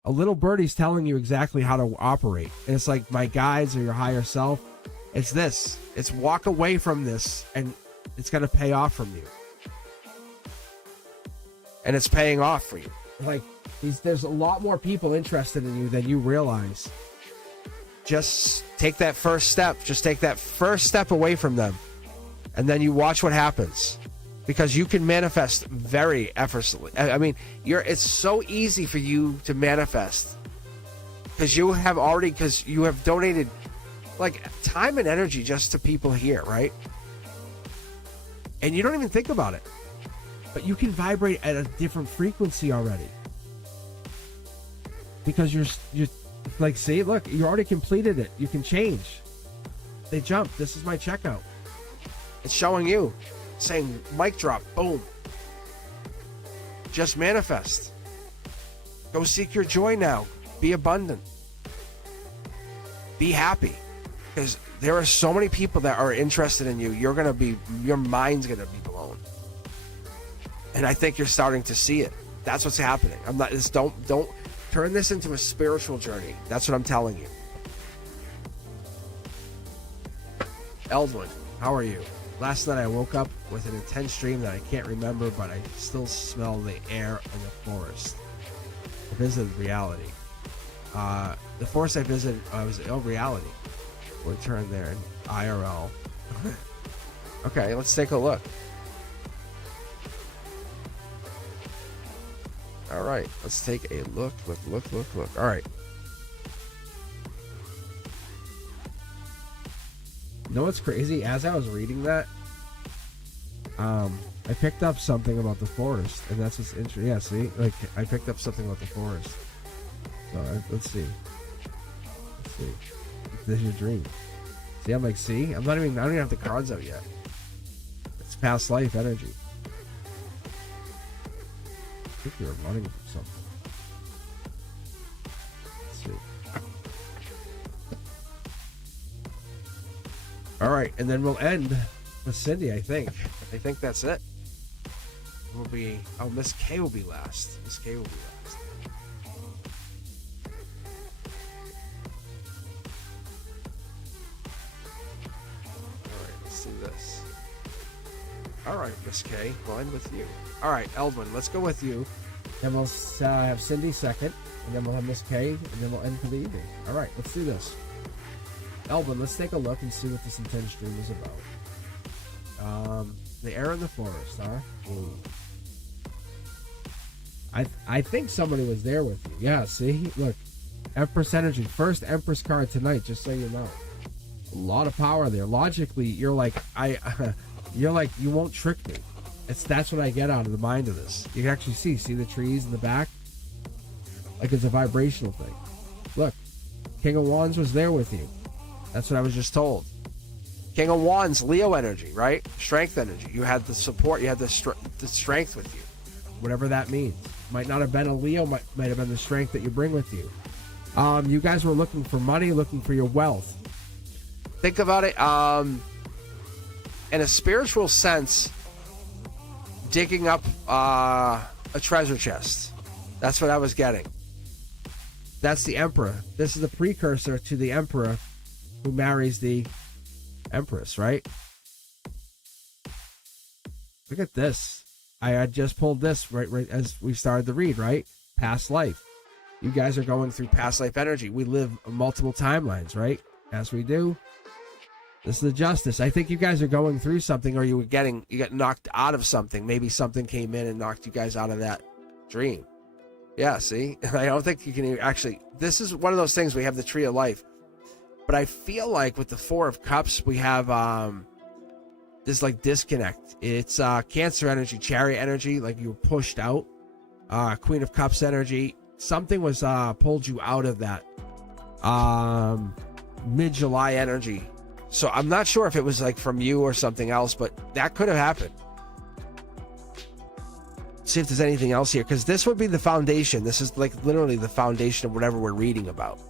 A little birdie's telling you exactly how to operate. And it's like my guides or your higher self. It's this. It's walk away from this and it's going to pay off from you. And it's paying off for you. Like there's a lot more people interested in you than you realize. Just take that first step. Just take that first step away from them. And then you watch what happens. Because you can manifest very effortlessly. I mean, it's so easy for you to manifest. Because you have donated like time and energy just to people here, right? And you don't even think about it. But you can vibrate at a different frequency already. Because you're like, see, look, you already completed it. You can change. They jumped. This is my checkout. It's showing you. Saying mic drop, boom. Just manifest. Go seek your joy now. Be abundant. Be happy. Because there are so many people that are interested in you. Your mind's gonna be blown. And I think you're starting to see it. That's what's happening. Don't turn this into a spiritual journey. That's what I'm telling you. Eldwin, how are you? Last night I woke up with an intense dream that I can't remember, but I still smell the air of the forest. I visited reality. The forest I visited was reality. We'll turn there in IRL. Okay, let's take a look. All right, let's take a look. All right. You know what's crazy? As I was reading that, I picked up something about the forest, and that's what's interesting. Yeah, see, like I picked up something about the forest. So let's see. if this is your dream. See, I'm like, see? I don't even have the cards out yet. It's past life energy. I think you're running from something. Let's see. All right, and then we'll end with Cindy, I think. I think that's it. Will be Miss K will be last. Miss K will be last. All right, let's see this. All right, Miss K, we'll end with you. All right, Eldwin, let's go with you. Then we'll have Cindy second, and then we'll have Miss K, and then we'll end for the evening. All right, let's do this. Elvin, let's take a look and see what this intense dream is about. The air in the forest, huh? Ooh. I think somebody was there with you. Yeah, see? Look. Empress energy. First Empress card tonight, just so you know. A lot of power there. Logically, you're like, you won't trick me. That's what I get out of the mind of this. You can actually see the trees in the back? Like it's a vibrational thing. Look. King of Wands was there with you. That's what I was just told. King of Wands, Leo energy, right? Strength energy. You had the support. You had the strength with you. Whatever that means. Might not have been a Leo. Might have been the strength that you bring with you. You guys were looking for money, looking for your wealth. Think about it. In a spiritual sense, digging up a treasure chest. That's what I was getting. That's the Emperor. This is the precursor to the Emperor who marries the Empress, right? Look at this. I had just pulled this right as we started to read, right? Past life. You guys are going through past life energy. We live multiple timelines, right? As we do. This is the justice. I think you guys are going through something, or you got knocked out of something. Maybe something came in and knocked you guys out of that dream. Yeah, see? I don't think you can actually... This is one of those things. We have the Tree of Life. But I feel like with the Four of Cups, we have this like disconnect. It's Cancer energy, Chariot energy, like you were pushed out. Queen of Cups energy. Something was pulled you out of that mid-July energy. So I'm not sure if it was like from you or something else, but that could have happened. See if there's anything else here, because this would be the foundation. This is like literally the foundation of whatever we're reading about.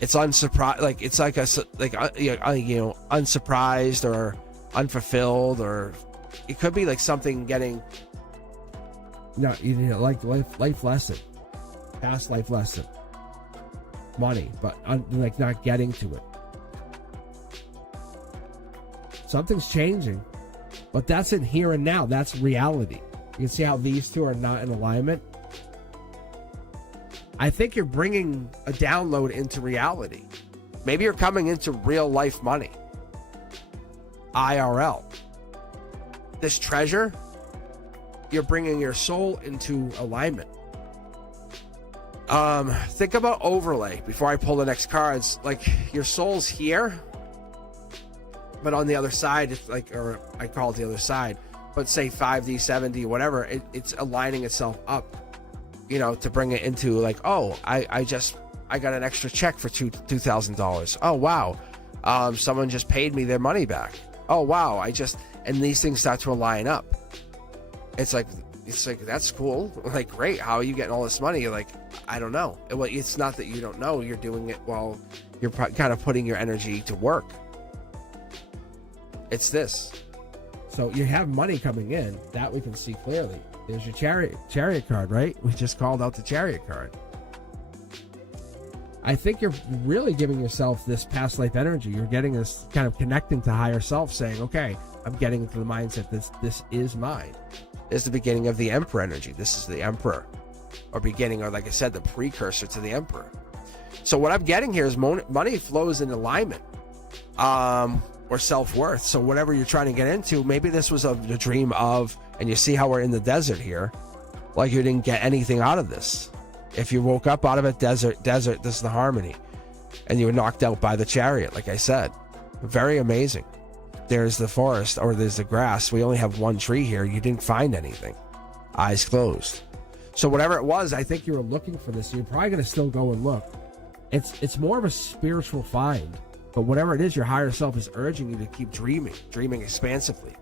It's unsurprised, like it's like unsurprised or unfulfilled, or it could be like something getting. No, like life lesson, past life lesson, money, but like not getting to it. Something's changing, but that's in here and now. That's reality. You can see how these two are not in alignment. I think you're bringing a download into reality. Maybe you're coming into real life money. IRL. This treasure, you're bringing your soul into alignment. Think about overlay before I pull the next cards. Like your soul's here, but on the other side, it's like, or I call it the other side, but say 5D, 7D, whatever, it's aligning itself up. You know, to bring it into like, oh, I got an extra check for $2,000. Oh wow, someone just paid me their money back. Oh wow, and these things start to align up. It's like that's cool. Like great, how are you getting all this money? You're like, I don't know. Well, it's not that you don't know. You're doing it while you're kind of putting your energy to work. It's this. So you have money coming in that we can see clearly. There's your chariot card, right? We just called out the chariot card. I think you're really giving yourself this past life energy. You're getting this kind of connecting to higher self, saying, okay, I'm getting into the mindset this is mine. This is the beginning of the Emperor energy. This is the Emperor. Or beginning, or like I said, the precursor to the Emperor. So what I'm getting here is money flows in alignment. Or self-worth. So whatever you're trying to get into, maybe this was a dream of, and you see how we're in the desert here, like you didn't get anything out of this. If you woke up out of a desert, this is the harmony, and you were knocked out by the chariot, like I said. Very amazing. There's the forest, or there's the grass. We only have one tree here. You didn't find anything. Eyes closed. So whatever it was, I think you were looking for this. You're probably going to still go and look. It's more of a spiritual find. But whatever it is, your higher self is urging you to keep dreaming expansively.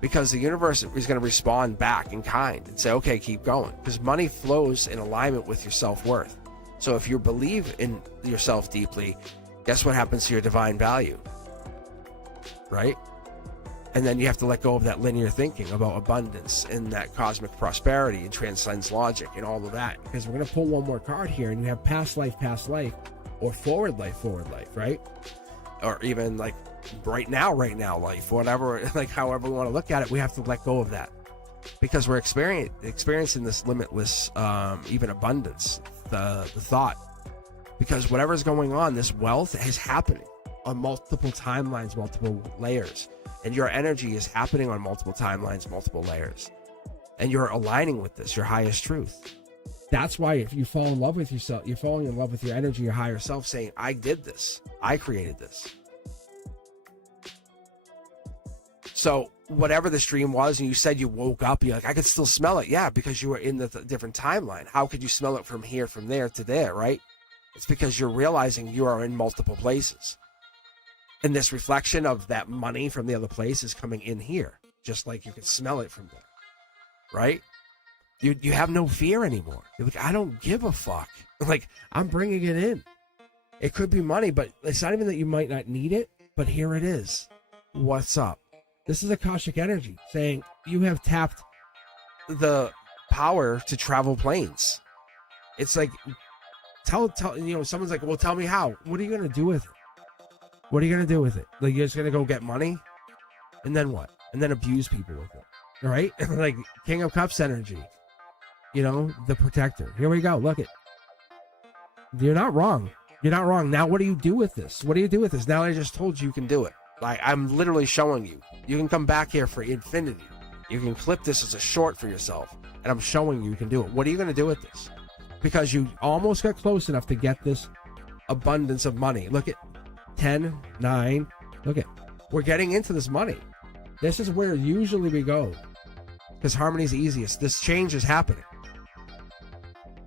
Because the universe is going to respond back in kind and say, okay, keep going. Because money flows in alignment with your self-worth. So if you believe in yourself deeply, guess what happens to your divine value? Right? And then you have to let go of that linear thinking about abundance and that cosmic prosperity and transcends logic and all of that. Because we're going to pull one more card here, and you have past life, or forward life, right? Or even like right now life, whatever, like however we want to look at it, we have to let go of that. Because we're experiencing this limitless, even abundance, the thought. Because whatever's going on, this wealth is happening on multiple timelines, multiple layers. And your energy is happening on multiple timelines, multiple layers. And you're aligning with this, your highest truth. That's why if you fall in love with yourself, you're falling in love with your energy, your higher self, saying, I did this. I created this. So whatever this dream was, and you said you woke up, you're like, I could still smell it. Yeah, because you were in the different timeline. How could you smell it from here, from there to there, right? It's because you're realizing you are in multiple places. And this reflection of that money from the other place is coming in here, just like you can smell it from there, right? You have no fear anymore. You're like, I don't give a fuck. Like, I'm bringing it in. It could be money, but it's not even that you might not need it, but here it is. What's up? This is Akashic energy saying you have tapped the power to travel planes. It's like, tell, someone's like, well, tell me how. What are you going to do with it? What are you going to do with it? Like, you're just going to go get money? And then what? And then abuse people with it. All right? Like, King of Cups energy. The protector. Here we go. Look it. You're not wrong. You're not wrong. Now, what do you do with this? What do you do with this? Now I just told you can do it. Like, I'm literally showing you. You can come back here for infinity. You can clip this as a short for yourself. And I'm showing you can do it. What are you going to do with this? Because you almost got close enough to get this abundance of money. Look at 10, 9. Look at, we're getting into this money. This is where usually we go. Because harmony is easiest. This change is happening.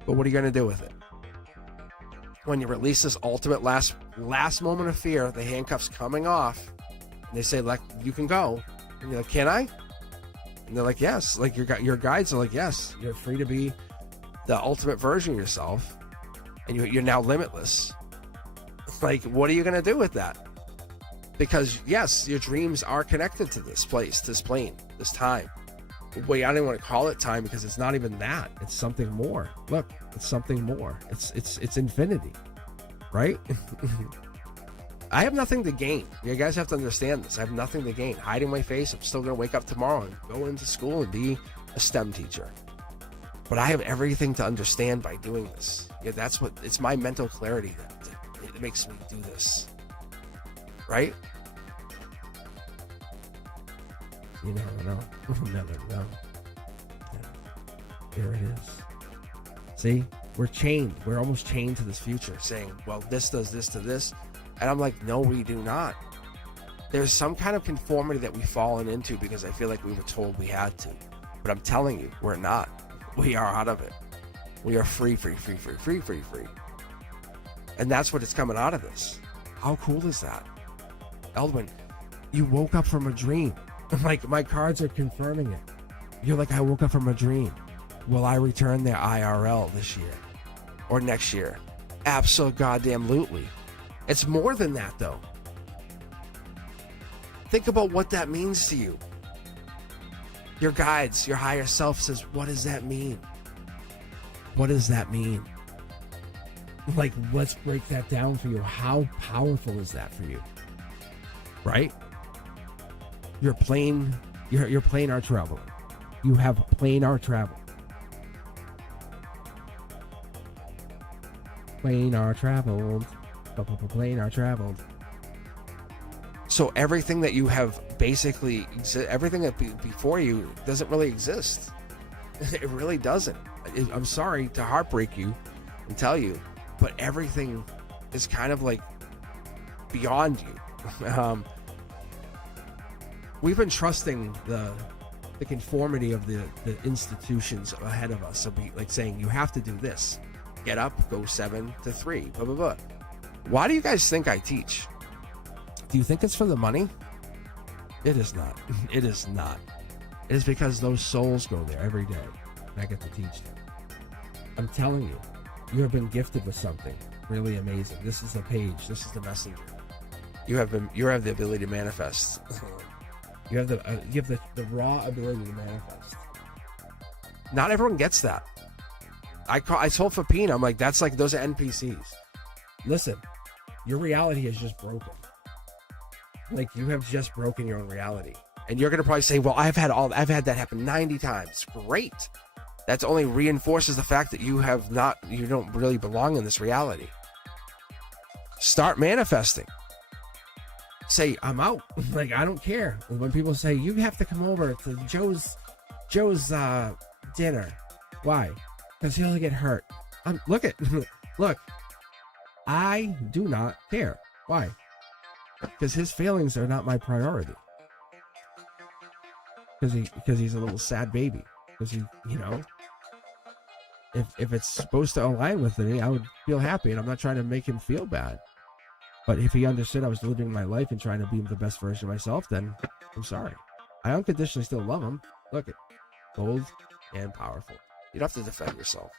But what are you going to do with it? When you release this ultimate last moment of fear, the handcuffs coming off, and they say, like, you can go. And you're like, can I? And they're like, yes. Like, your guides are like, yes. You're free to be the ultimate version of yourself. And you're now limitless. Like, what are you going to do with that? Because, yes, your dreams are connected to this place, this plane, this time. Wait, I don't even want to call it time because it's not even that. It's something more. Look, it's something more. It's infinity, right? I have nothing to gain. You guys have to understand this. I have nothing to gain. Hiding my face, I'm still going to wake up tomorrow and go into school and be a STEM teacher. But I have everything to understand by doing this. Yeah, that's what, it's my mental clarity that it makes me do this, right? You never know. Never know. Here it is. See, we're chained. We're almost chained to this future, saying, well, this does this to this. And I'm like, no, we do not. There's some kind of conformity that we've fallen into because I feel like we were told we had to. But I'm telling you, we're not. We are out of it. We are free. And that's what is coming out of this. How cool is that? Eldwin, you woke up from a dream. Like, my cards are confirming it. You're like, I woke up from a dream. Will I return their IRL this year? Or next year? Absolutely. It's more than that, though. Think about what that means to you. Your guides, your higher self says, what does that mean? What does that mean? Like, let's break that down for you. How powerful is that for you? Right? You're planar travel. You have planar travel. Planar traveled. Planar traveled. So everything that you have basically, everything that before you doesn't really exist. It really doesn't. I'm sorry to heartbreak you and tell you, but everything is kind of like beyond you. We've been trusting the conformity of the institutions ahead of us. So like saying, you have to do this. get up, go 7 to 3, blah, blah, blah. Why do you guys think I teach? Do you think it's for the money? It is not. It is not. It is because those souls go there every day, and I get to teach them. I'm telling you, you have been gifted with something really amazing. This is the page. This is the messenger. You have the ability to manifest. You have the raw ability to manifest. Not everyone gets that. I told Fapina, I'm like, that's like, those are NPCs. Listen, your reality is just broken. Like, you have just broken your own reality. And you're gonna probably say, well, I've had that happen 90 times. Great. That only reinforces the fact that you don't really belong in this reality. Start manifesting. Say, I'm out. Like, I don't care. When people say, you have to come over to Joe's dinner. Why? Because he'll get hurt. Look, I do not care. Why? Because his feelings are not my priority. Because he's a little sad baby. Because he, if it's supposed to align with me, I would feel happy, and I'm not trying to make him feel bad. But if he understood I was living my life and trying to be the best version of myself, then I'm sorry. I unconditionally still love him. Look it, bold and powerful. You don't have to defend yourself.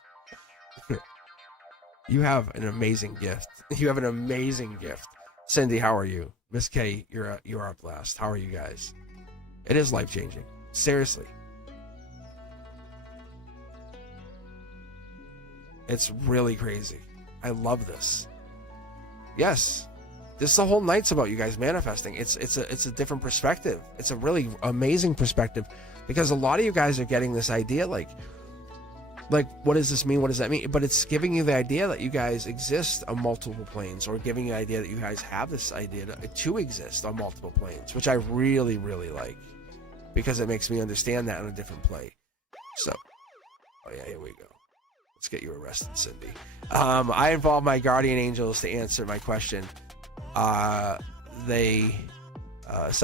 You have an amazing gift. You have an amazing gift. Cindy, how are you? Miss K, you're up last. How are you guys? It is life changing. Seriously. It's really crazy. I love this. Yes. The whole night's about you guys manifesting. It's a different perspective. It's a really amazing perspective, because a lot of you guys are getting this idea like what does this mean? What does that mean? But it's giving you the idea that you guys exist on multiple planes, or giving you the idea that you guys have this idea to exist on multiple planes, which I really, really like, because it makes me understand that on a different plane. So, oh yeah, here we go. Let's get you arrested, Cindy. I involve my guardian angels to answer my question. So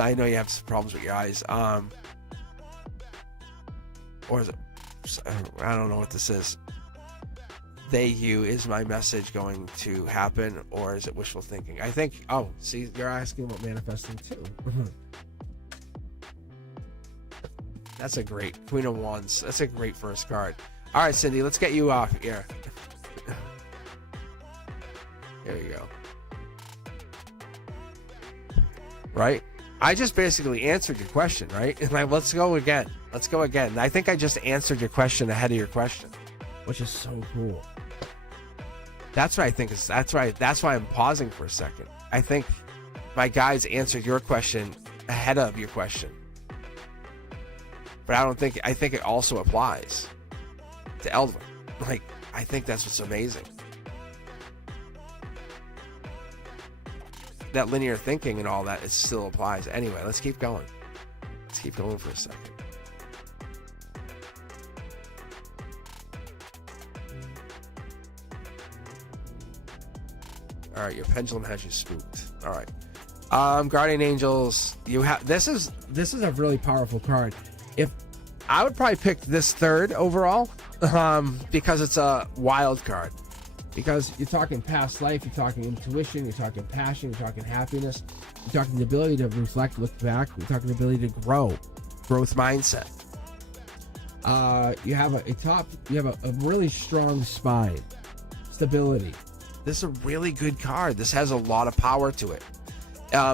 I know you have some problems with your eyes. Or is it? I don't know what this is. You is my message going to happen, or is it wishful thinking? I think. Oh, see, you're asking about manifesting too. That's a great Queen of Wands. That's a great first card. All right, Cindy, let's get you off here. There you go. Right? I just basically answered your question, right? And let's go again. Let's go again. I think I just answered your question ahead of your question, which is so cool. That's what I think is. That's why I'm pausing for a second. I think my guides answered your question ahead of your question, but I think it also applies to Eldwin. Like, I think that's what's amazing. That linear thinking and all that, it still applies. Anyway, let's keep going. Let's keep going for a second. All right, your pendulum has you spooked. All right, guardian angels. You have this is a really powerful card. If I would probably pick this third overall, because it's a wild card. Because you're talking past life, you're talking intuition, you're talking passion, you're talking happiness, you're talking the ability to reflect, look back, you're talking the ability to grow, growth mindset. You have a really strong spine, stability. This is a really good card. This has a lot of power to it.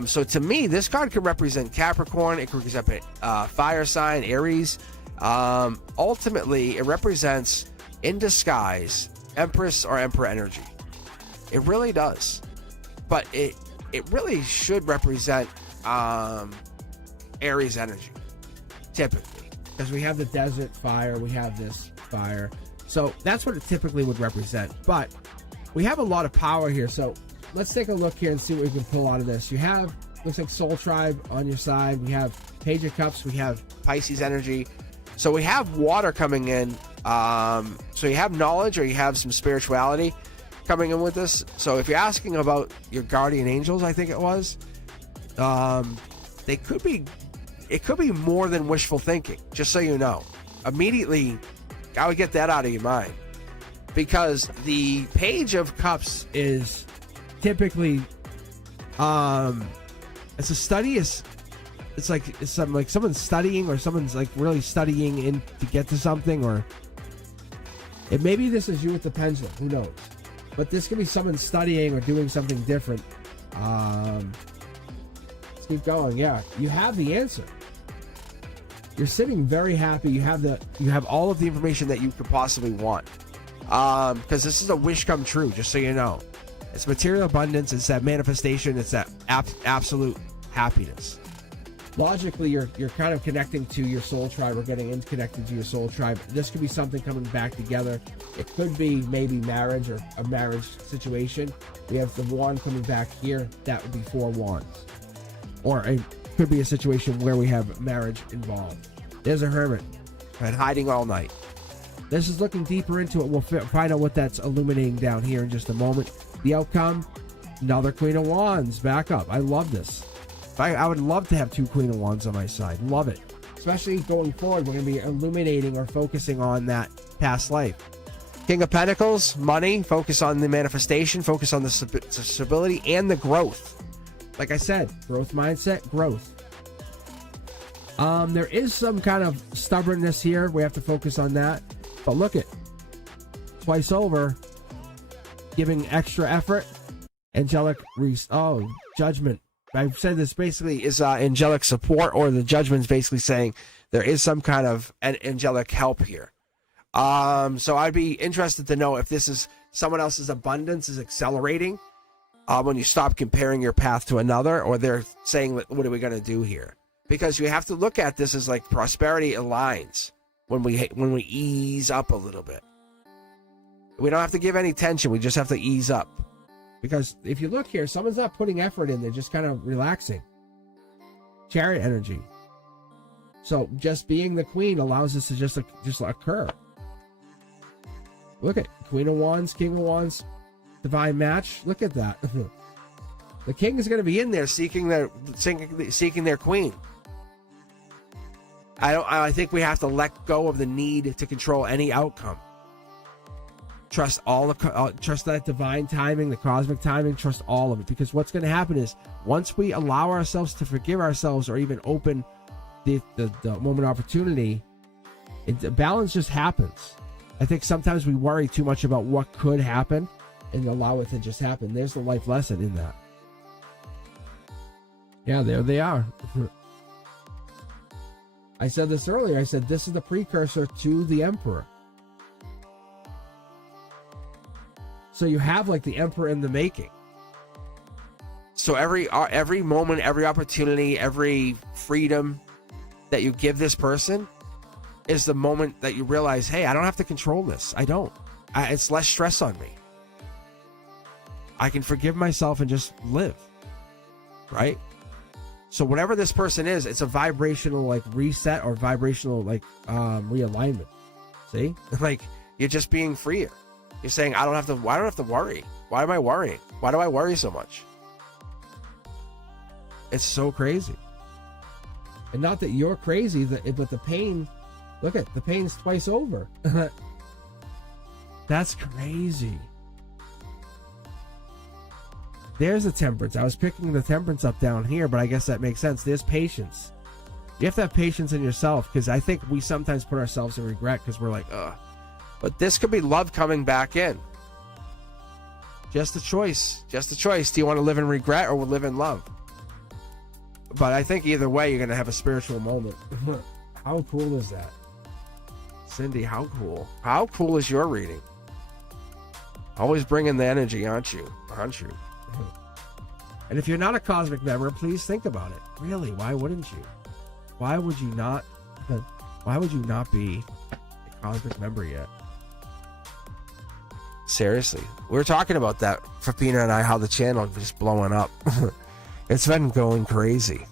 So to me, this card can represent Capricorn. It can represent fire sign, Aries. Ultimately, it represents, in disguise, Empress or Emperor energy. It really does. But it really should represent Aries energy, typically. Because we have the desert fire, we have this fire. So that's what it typically would represent. But we have a lot of power here. So let's take a look here and see what we can pull out of this. You have, looks like Soul Tribe on your side. We have Page of Cups. We have Pisces energy. So we have water coming in. So you have knowledge, or you have some spirituality coming in with this. So if you're asking about your guardian angels, I think it was, it could be more than wishful thinking, just so you know. Immediately, I would get that out of your mind. because the Page of Cups is typically, it's a study. It's like someone's studying, or someone's like really studying in to get to something, or maybe this is you with the pendulum. Who knows? But this could be someone studying or doing something different. Let's keep going. Yeah, you have the answer. You're sitting very happy. You have all of the information that you could possibly want. Because this is a wish come true, just so you know. It's material abundance. It's that manifestation. It's that absolute happiness. Logically, you're kind of connecting to your soul tribe, or getting connected to your soul tribe. This could be something coming back together. It could be maybe marriage, or a marriage situation. We have the wand coming back here. That would be 4 wands. Or it could be a situation where we have marriage involved. There's a hermit. Been hiding all night. This is looking deeper into it. We'll find out what that's illuminating down here in just a moment. The outcome, another Queen of Wands back up. I love this. I would love to have 2 Queen of Wands on my side. Love it. Especially going forward, we're going to be illuminating or focusing on that past life. King of Pentacles, money, focus on the manifestation, focus on the stability and the growth. Like I said, growth mindset, growth. There is some kind of stubbornness here. We have to focus on that. But look it. Twice over. Giving extra effort. Angelic, judgment. I said this basically is angelic support, or the judgment's basically saying there is some kind of an angelic help here. So I'd be interested to know if this is someone else's abundance is accelerating when you stop comparing your path to another, or they're saying, what are we going to do here? Because you have to look at this as like prosperity aligns when we ease up a little bit. We don't have to give any tension. We just have to ease up. Because if you look here, someone's not putting effort in. They're just kind of relaxing. Chariot energy. So just being the queen allows this to just occur. Look at Queen of Wands, King of Wands, divine match. Look at that. The king is going to be in there seeking their queen. I think we have to let go of the need to control any outcome. Trust trust that divine timing, the cosmic timing. Trust all of it, because what's going to happen is once we allow ourselves to forgive ourselves, or even open the moment of opportunity, the balance just happens. I think sometimes we worry too much about what could happen and allow it to just happen. There's the life lesson in that. Yeah, there they are. I said this earlier. I said this is the precursor to the Emperor. So you have like the Emperor in the making. So every moment, every opportunity, every freedom that you give this person is the moment that you realize, hey, I don't have to control this. I don't. It's less stress on me. I can forgive myself and just live. Right? So whatever this person is, it's a vibrational like reset, or vibrational like realignment. See? Like you're just being freer. You're saying, I don't have to worry. Why am I worrying? Why do I worry so much? It's so crazy. And not that you're crazy, but the pain, look at the pain's twice over. That's crazy. There's a temperance. I was picking the temperance up down here, but I guess that makes sense. There's patience. You have to have patience in yourself, because I think we sometimes put ourselves in regret because we're like, ugh. But this could be love coming back in. Just a choice. Just a choice. Do you want to live in regret or live in love? But I think either way, you're going to have a spiritual moment. How cool is that? Cindy, how cool. How cool is your reading? Always bringing the energy, aren't you? Aren't you? And if you're not a Cosmic member, please think about it. Really, why wouldn't you? Why would you not be a Cosmic member yet? Seriously, we were talking about that for Pina and I, how the channel is just blowing up. It's been going crazy.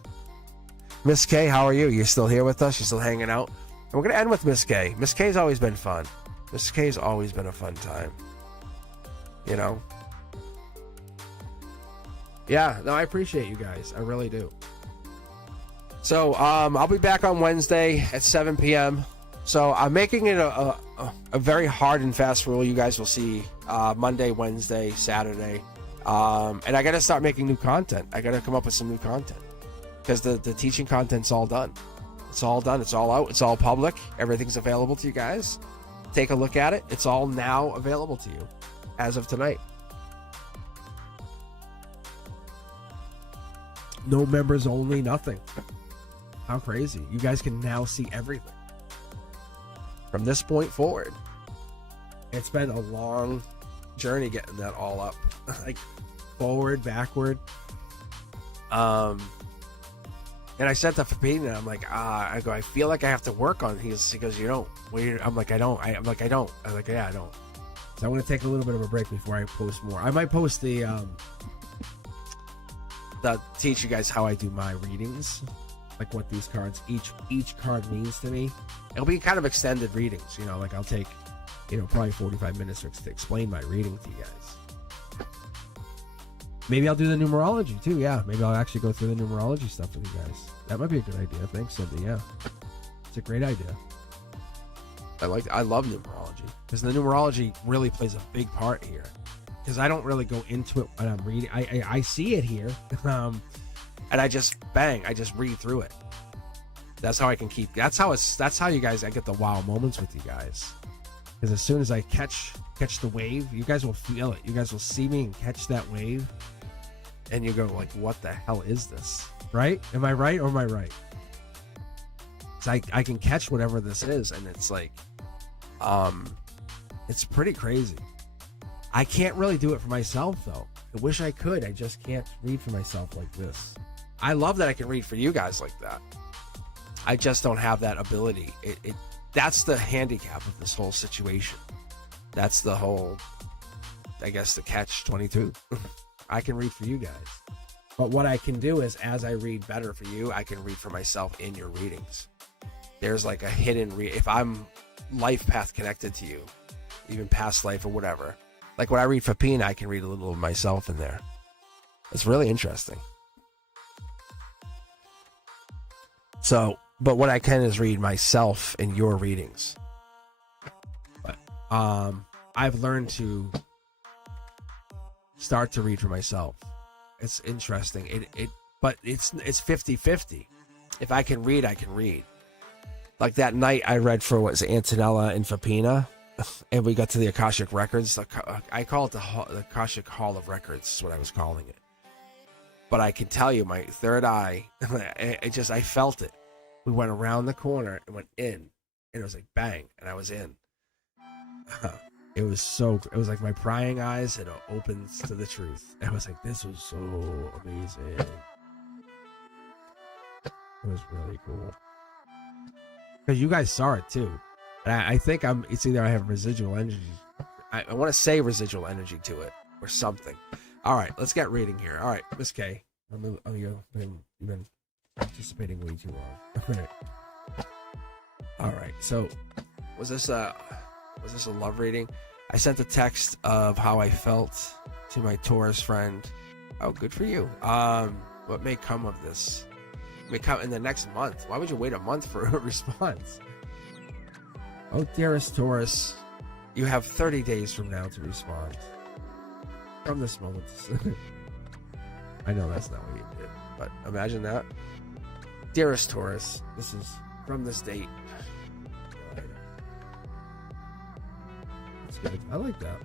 Miss K, how are you? You still here with us? You still hanging out? And we're gonna end with Miss K. Miss K's always been fun. Miss K's always been a fun time. You know? Yeah, no, I appreciate you guys. I really do. So, I'll be back on Wednesday at 7 p.m. So I'm making it a very hard and fast rule. You guys will see Monday, Wednesday, Saturday. And I got to start making new content. I got to come up with some new content because the teaching content's all done. It's all done. It's all out. It's all public. Everything's available to you guys. Take a look at it. It's all now available to you as of tonight. No members only, nothing. How crazy. You guys can now see everything. From this point forward, it's been a long journey getting that all up. Like forward, backward. And I said to Fabina, I'm like, I go, I feel like I have to work on it. He goes, you don't. I'm like, I don't. I'm like, I don't. I'm like, yeah, I don't. So I'm going to take a little bit of a break before I post more. I might post the teach you guys how I do my readings, like what these cards, each card means to me. It'll be kind of extended readings, you know, like I'll take, you know, probably 45 minutes to explain my reading to you guys. Maybe I'll do the numerology too. Yeah, maybe I'll actually go through the numerology stuff with you guys. That might be a good idea. Thanks, Cindy. Yeah, it's a great idea. I love numerology because the numerology really plays a big part here. Because I don't really go into it when I'm reading. I see it here, and I just read through it. That's how I can keep. That's how you guys. I get the wow moments with you guys. Because as soon as I catch the wave, you guys will feel it. You guys will see me and catch that wave, and you go like, "What the hell is this?" Right? Am I right or am I right? So I can catch whatever this is, and it's like, it's pretty crazy. I can't really do it for myself, though. I wish I could. I just can't read for myself like this. I love that I can read for you guys like that. I just don't have that ability. That's the handicap of this whole situation. That's the whole, I guess, the catch-22. I can read for you guys. But what I can do is, as I read better for you, I can read for myself in your readings. There's like a hidden, if I'm life path connected to you, even past life or whatever, like when I read for Pina, I can read a little of myself in there. It's really interesting. So, but what I can is read myself in your readings. But I've learned to start to read for myself. It's interesting. But it's 50-50. If I can read, I can read. Like that night I read for Antonella and Fapina. And we got to the Akashic Records. I call it the Akashic Hall of Records, is what I was calling it. But I can tell you, my third eye, I felt it. We went around the corner and went in, and it was like bang, and I was in. It was like my prying eyes had opened to the truth. I was like, this was so amazing. It was really cool. Because you guys saw it too. And I think it's either I have residual energy. I want to say residual energy to it or something. All right, let's get reading here. All right, Miss K. You've been participating way too long. All right, so was this a love reading? I sent a text of how I felt to my Taurus friend. Oh, good for you. What may come of this? May come in the next month. Why would you wait a month for a response? Oh, dearest Taurus, you have 30 days from now to respond. From this moment. I know that's not what you did, but imagine that. Dearest Taurus, this is from this date. That's good. I like that.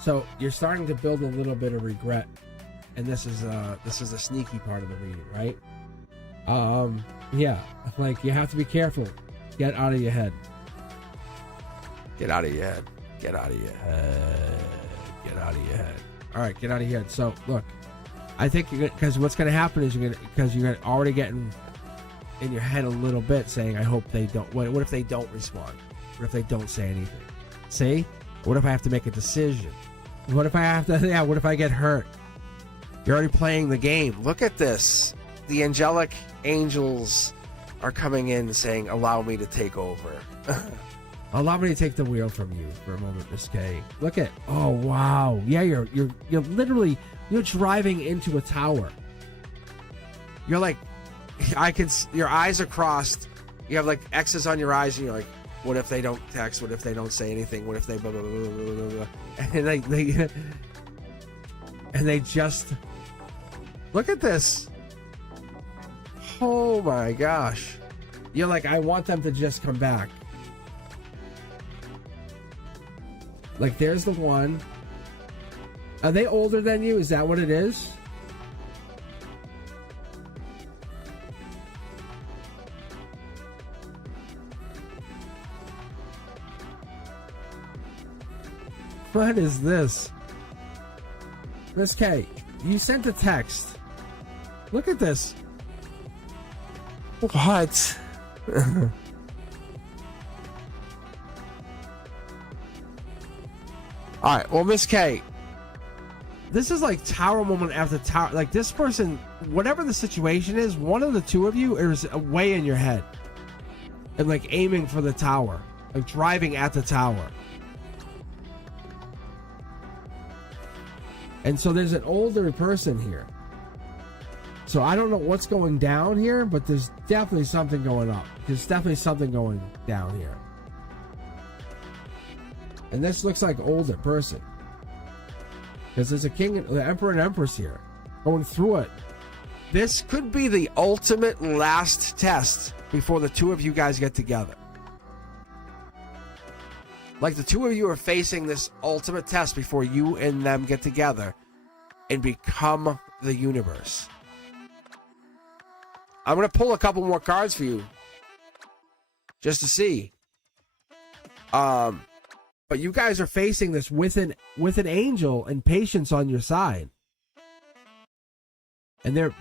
So you're starting to build a little bit of regret. And this is a sneaky part of the reading, right? Yeah, like you have to be careful. Get out of your head. Get out of your head. Get out of your head. Get out of your head. All right, get out of your head. So look, I think because what's going to happen is you're already getting in your head a little bit, saying, "I hope they don't." What if they don't respond? What if they don't say anything? See? What if I have to make a decision? What if I have to? Yeah. What if I get hurt? You're already playing the game. Look at this. The angelic angels are coming in saying, allow me to take over. Allow me to take the wheel from you for a moment, Miss K. Look at, oh wow. Yeah, you're literally, you're driving into a tower. You're like, your eyes are crossed. You have like X's on your eyes, and you're like, what if they don't text? What if they don't say anything? What if they blah, blah, blah, blah, blah, blah. And they just look at this. Oh my gosh. You're like, I want them to just come back. Like, there's the one. Are they older than you? Is that what it is? What is this? Miss K, you sent a text. Look at this. What? Alright, well, Miss K, this is like tower moment after tower. Like, this person, whatever the situation is, one of the two of you is way in your head. And like aiming for the tower. Like driving at the tower. And so there's an older person here. So I don't know what's going down here, but there's definitely something going up. There's definitely something going down here. And this looks like older person. Because there's a king, the emperor and empress here. Going through it. This could be the ultimate last test before the two of you guys get together. Like, the two of you are facing this ultimate test before you and them get together and become the universe. I'm going to pull a couple more cards for you just to see. But you guys are facing this with an angel and patience on your side. And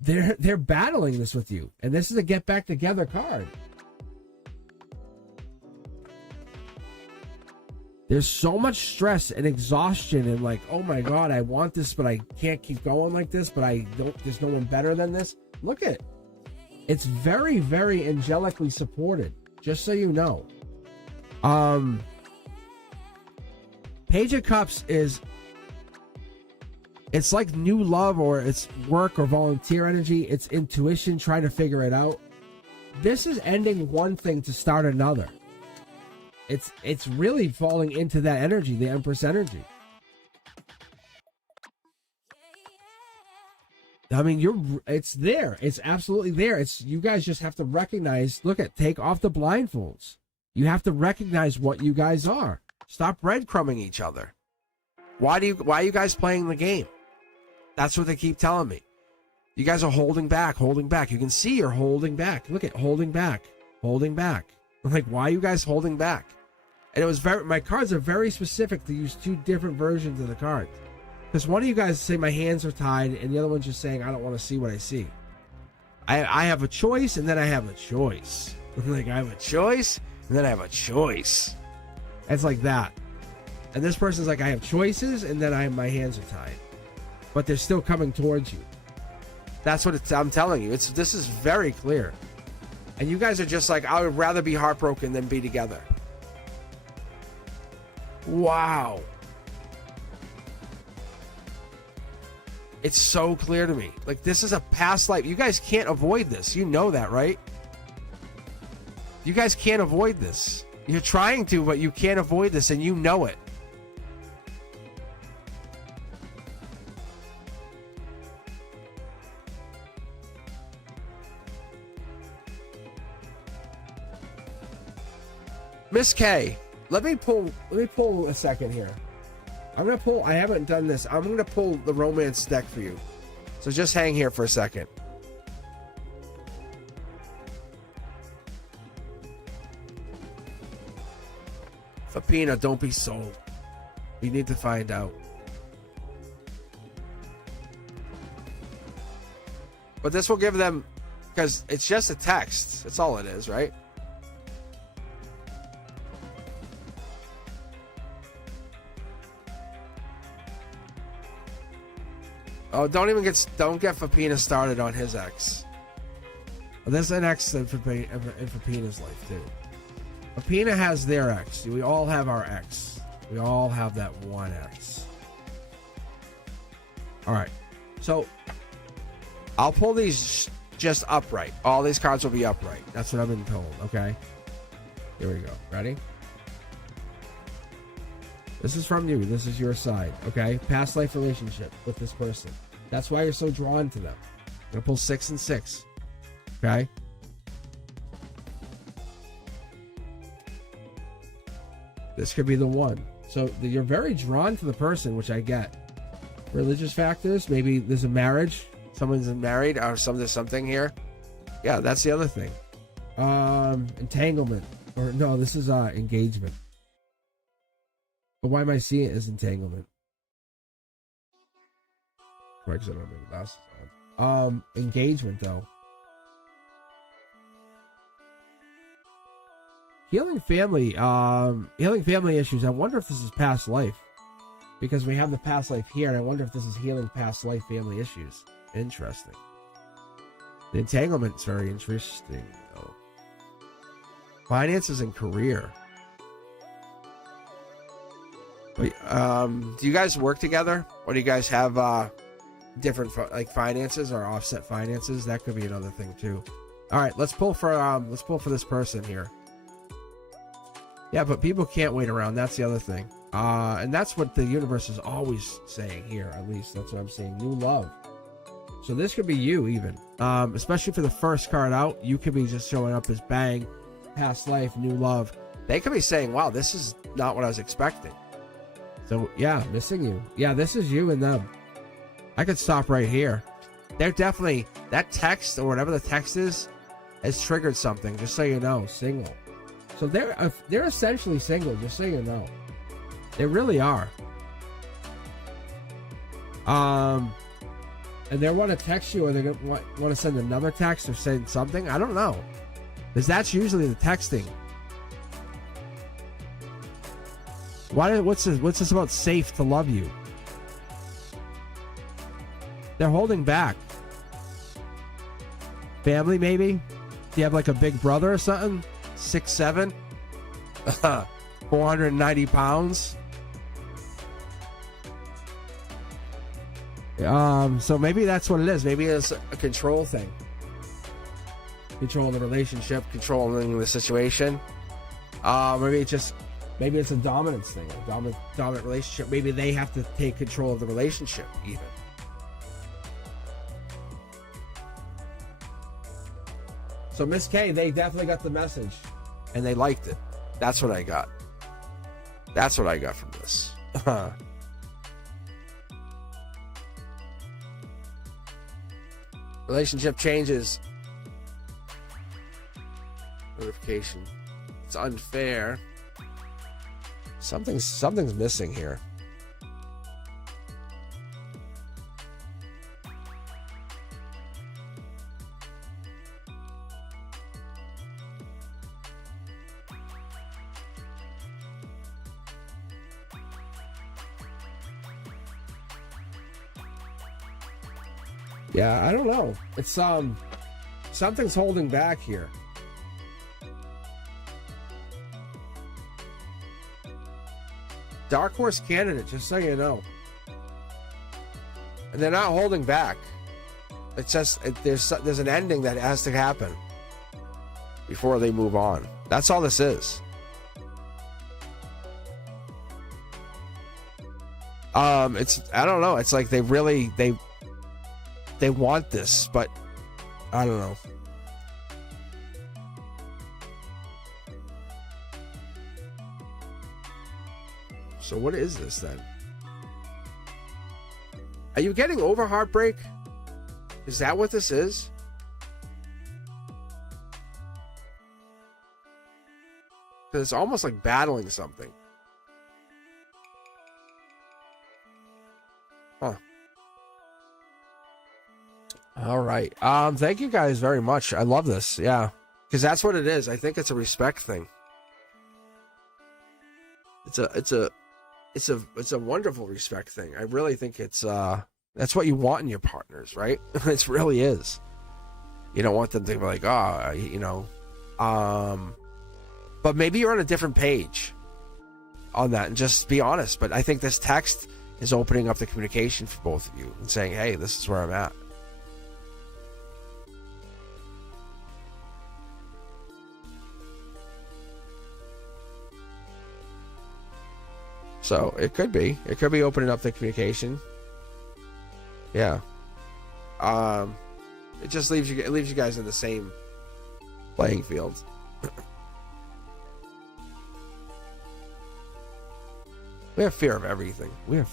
they're battling this with you. And this is a get back together card. There's so much stress and exhaustion and like, oh my God, I want this, but I can't keep going like this, but there's no one better than this. Look at it. It's very, very angelically supported, just so you know. Page of Cups it's like new love, or it's work or volunteer energy. It's intuition, trying to figure it out. This is ending one thing to start another. It's really falling into that energy, the Empress energy. I mean, it's there. It's absolutely there. You guys just have to recognize, take off the blindfolds. You have to recognize what you guys are. Stop breadcrumbing each other. Why are you guys playing the game? That's what they keep telling me. You guys are holding back. You can see you're holding back. Look at holding back. I'm like, why are you guys holding back? And my cards are very specific to use two different versions of the cards. Because one of you guys say my hands are tied, and the other one's just saying I don't want to see what I see. I have a choice, and then I have a choice. Like, I have a choice, and then I have a choice. It's like that. And this person's like, I have choices, and then my hands are tied. But they're still coming towards you. That's what I'm telling you. This is very clear. And you guys are just like, I would rather be heartbroken than be together. Wow. It's so clear to me. Like, this is a past life. You guys can't avoid this. You know that, right? You guys can't avoid this. You're trying to, but you can't avoid this, and you know it. Miss K, let me pull a second here. I haven't done this. I'm gonna pull the romance deck for you. So just hang here for a second. Fapina, don't be sold. We need to find out. But this will give them, because it's just a text. That's all it is, right? Oh, don't get Fapina started on his ex. Well, there's an ex in Fapina's life too. Fapina has their ex. We all have our ex. We all have that one ex. All right. So, I'll pull these just upright. All these cards will be upright. That's what I've been told. Okay. Here we go. Ready? This is from you. This is your side. Okay. Past life relationship with this person. That's why you're so drawn to them. I'm going to pull 6 and 6. Okay. This could be the one. So you're very drawn to the person, which I get. Religious factors. Maybe there's a marriage. Someone's married or there's something here. Yeah, that's the other thing. Entanglement. Or no, this is engagement. But why am I seeing it as entanglement? Probably because I don't have my glasses on. Engagement though. Healing family issues. I wonder if this is past life. Because we have the past life here, and I wonder if this is healing past life family issues. Interesting. The entanglement's very interesting, though. Finances and career. Wait, do you guys work together? Or do you guys have different finances or offset finances? That could be another thing too. All right, let's pull for this person here. Yeah, but people can't wait around. That's the other thing. And that's what the universe is always saying here. At least that's what I'm saying. New love. So this could be you even. Especially for the first card out, you could be just showing up as bang, past life, new love. They could be saying, wow, this is not what I was expecting. So yeah, missing you. Yeah, this is you and them. I could stop right here. They're definitely, that text or whatever the text is, has triggered something, just so you know. Single. So they're essentially single, just so you know. They really are. And they want to text you, or they want to send another text or send something. I don't know, because that's usually the texting. What's this about? Safe to love you. They're holding back. Family, maybe. Do you have like a big brother or something? 6'7", 490 pounds. So maybe that's what it is. Maybe it's a control thing. Controlling the relationship, controlling the situation. Maybe it's a dominance thing, a dominant relationship. Maybe they have to take control of the relationship, even. So Miss K, they definitely got the message, and they liked it. That's what I got. That's what I got from this. Relationship changes. Notification. It's unfair. Something's missing here. Yeah, I don't know. It's something's holding back here. Dark horse candidate, just so you know. And they're not holding back. It's just there's an ending that has to happen before they move on. That's all this is. It's, I don't know. It's like they want this, but I don't know. So what is this then? Are you getting over heartbreak? Is that what this is? Because it's almost like battling something. Huh. All right. Thank you guys very much. I love this. Yeah. Because that's what it is. I think it's a respect thing. It's a wonderful respect thing. I really think it's that's what you want in your partners, right? It really is. You don't want them to be like, but maybe you're on a different page on that, and just be honest. But I think this text is opening up the communication for both of you and saying, hey, this is where I'm at. So it could be opening up the communication. Yeah. It just leaves you guys in the same playing field. We have fear of everything. You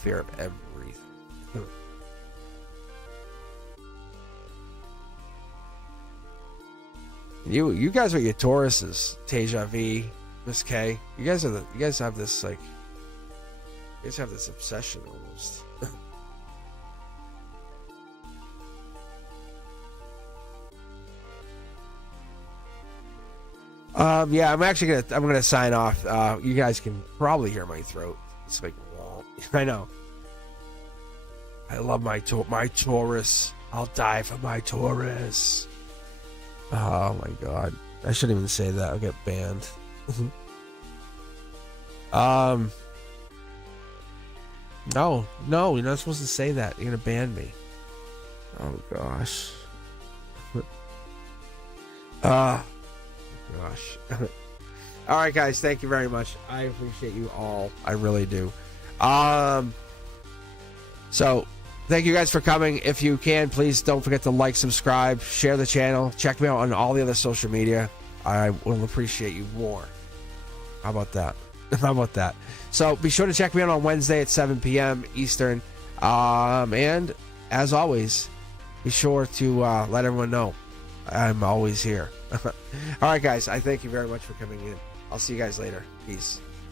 guys are your Tauruses, Teja V, Miss K. You guys have this like, you guys have this obsession almost. Yeah, I'm gonna sign off. You guys can probably hear my throat. It's like, I know. I love my Taurus. I'll die for my Taurus. Oh my god. I shouldn't even say that. I'll get banned. No, you're not supposed to say that. You're gonna ban me. Oh gosh. Gosh. All right, guys, thank you very much. I appreciate you all. I really do. So thank you guys for coming. If you can, please don't forget to like, subscribe, share the channel. Check me out on all the other social media. I will appreciate you more. How about that? So be sure to check me out on Wednesday at 7 p.m. Eastern. And as always, be sure to let everyone know I'm always here. All right, guys, I thank you very much for coming in. I'll see you guys later. Peace.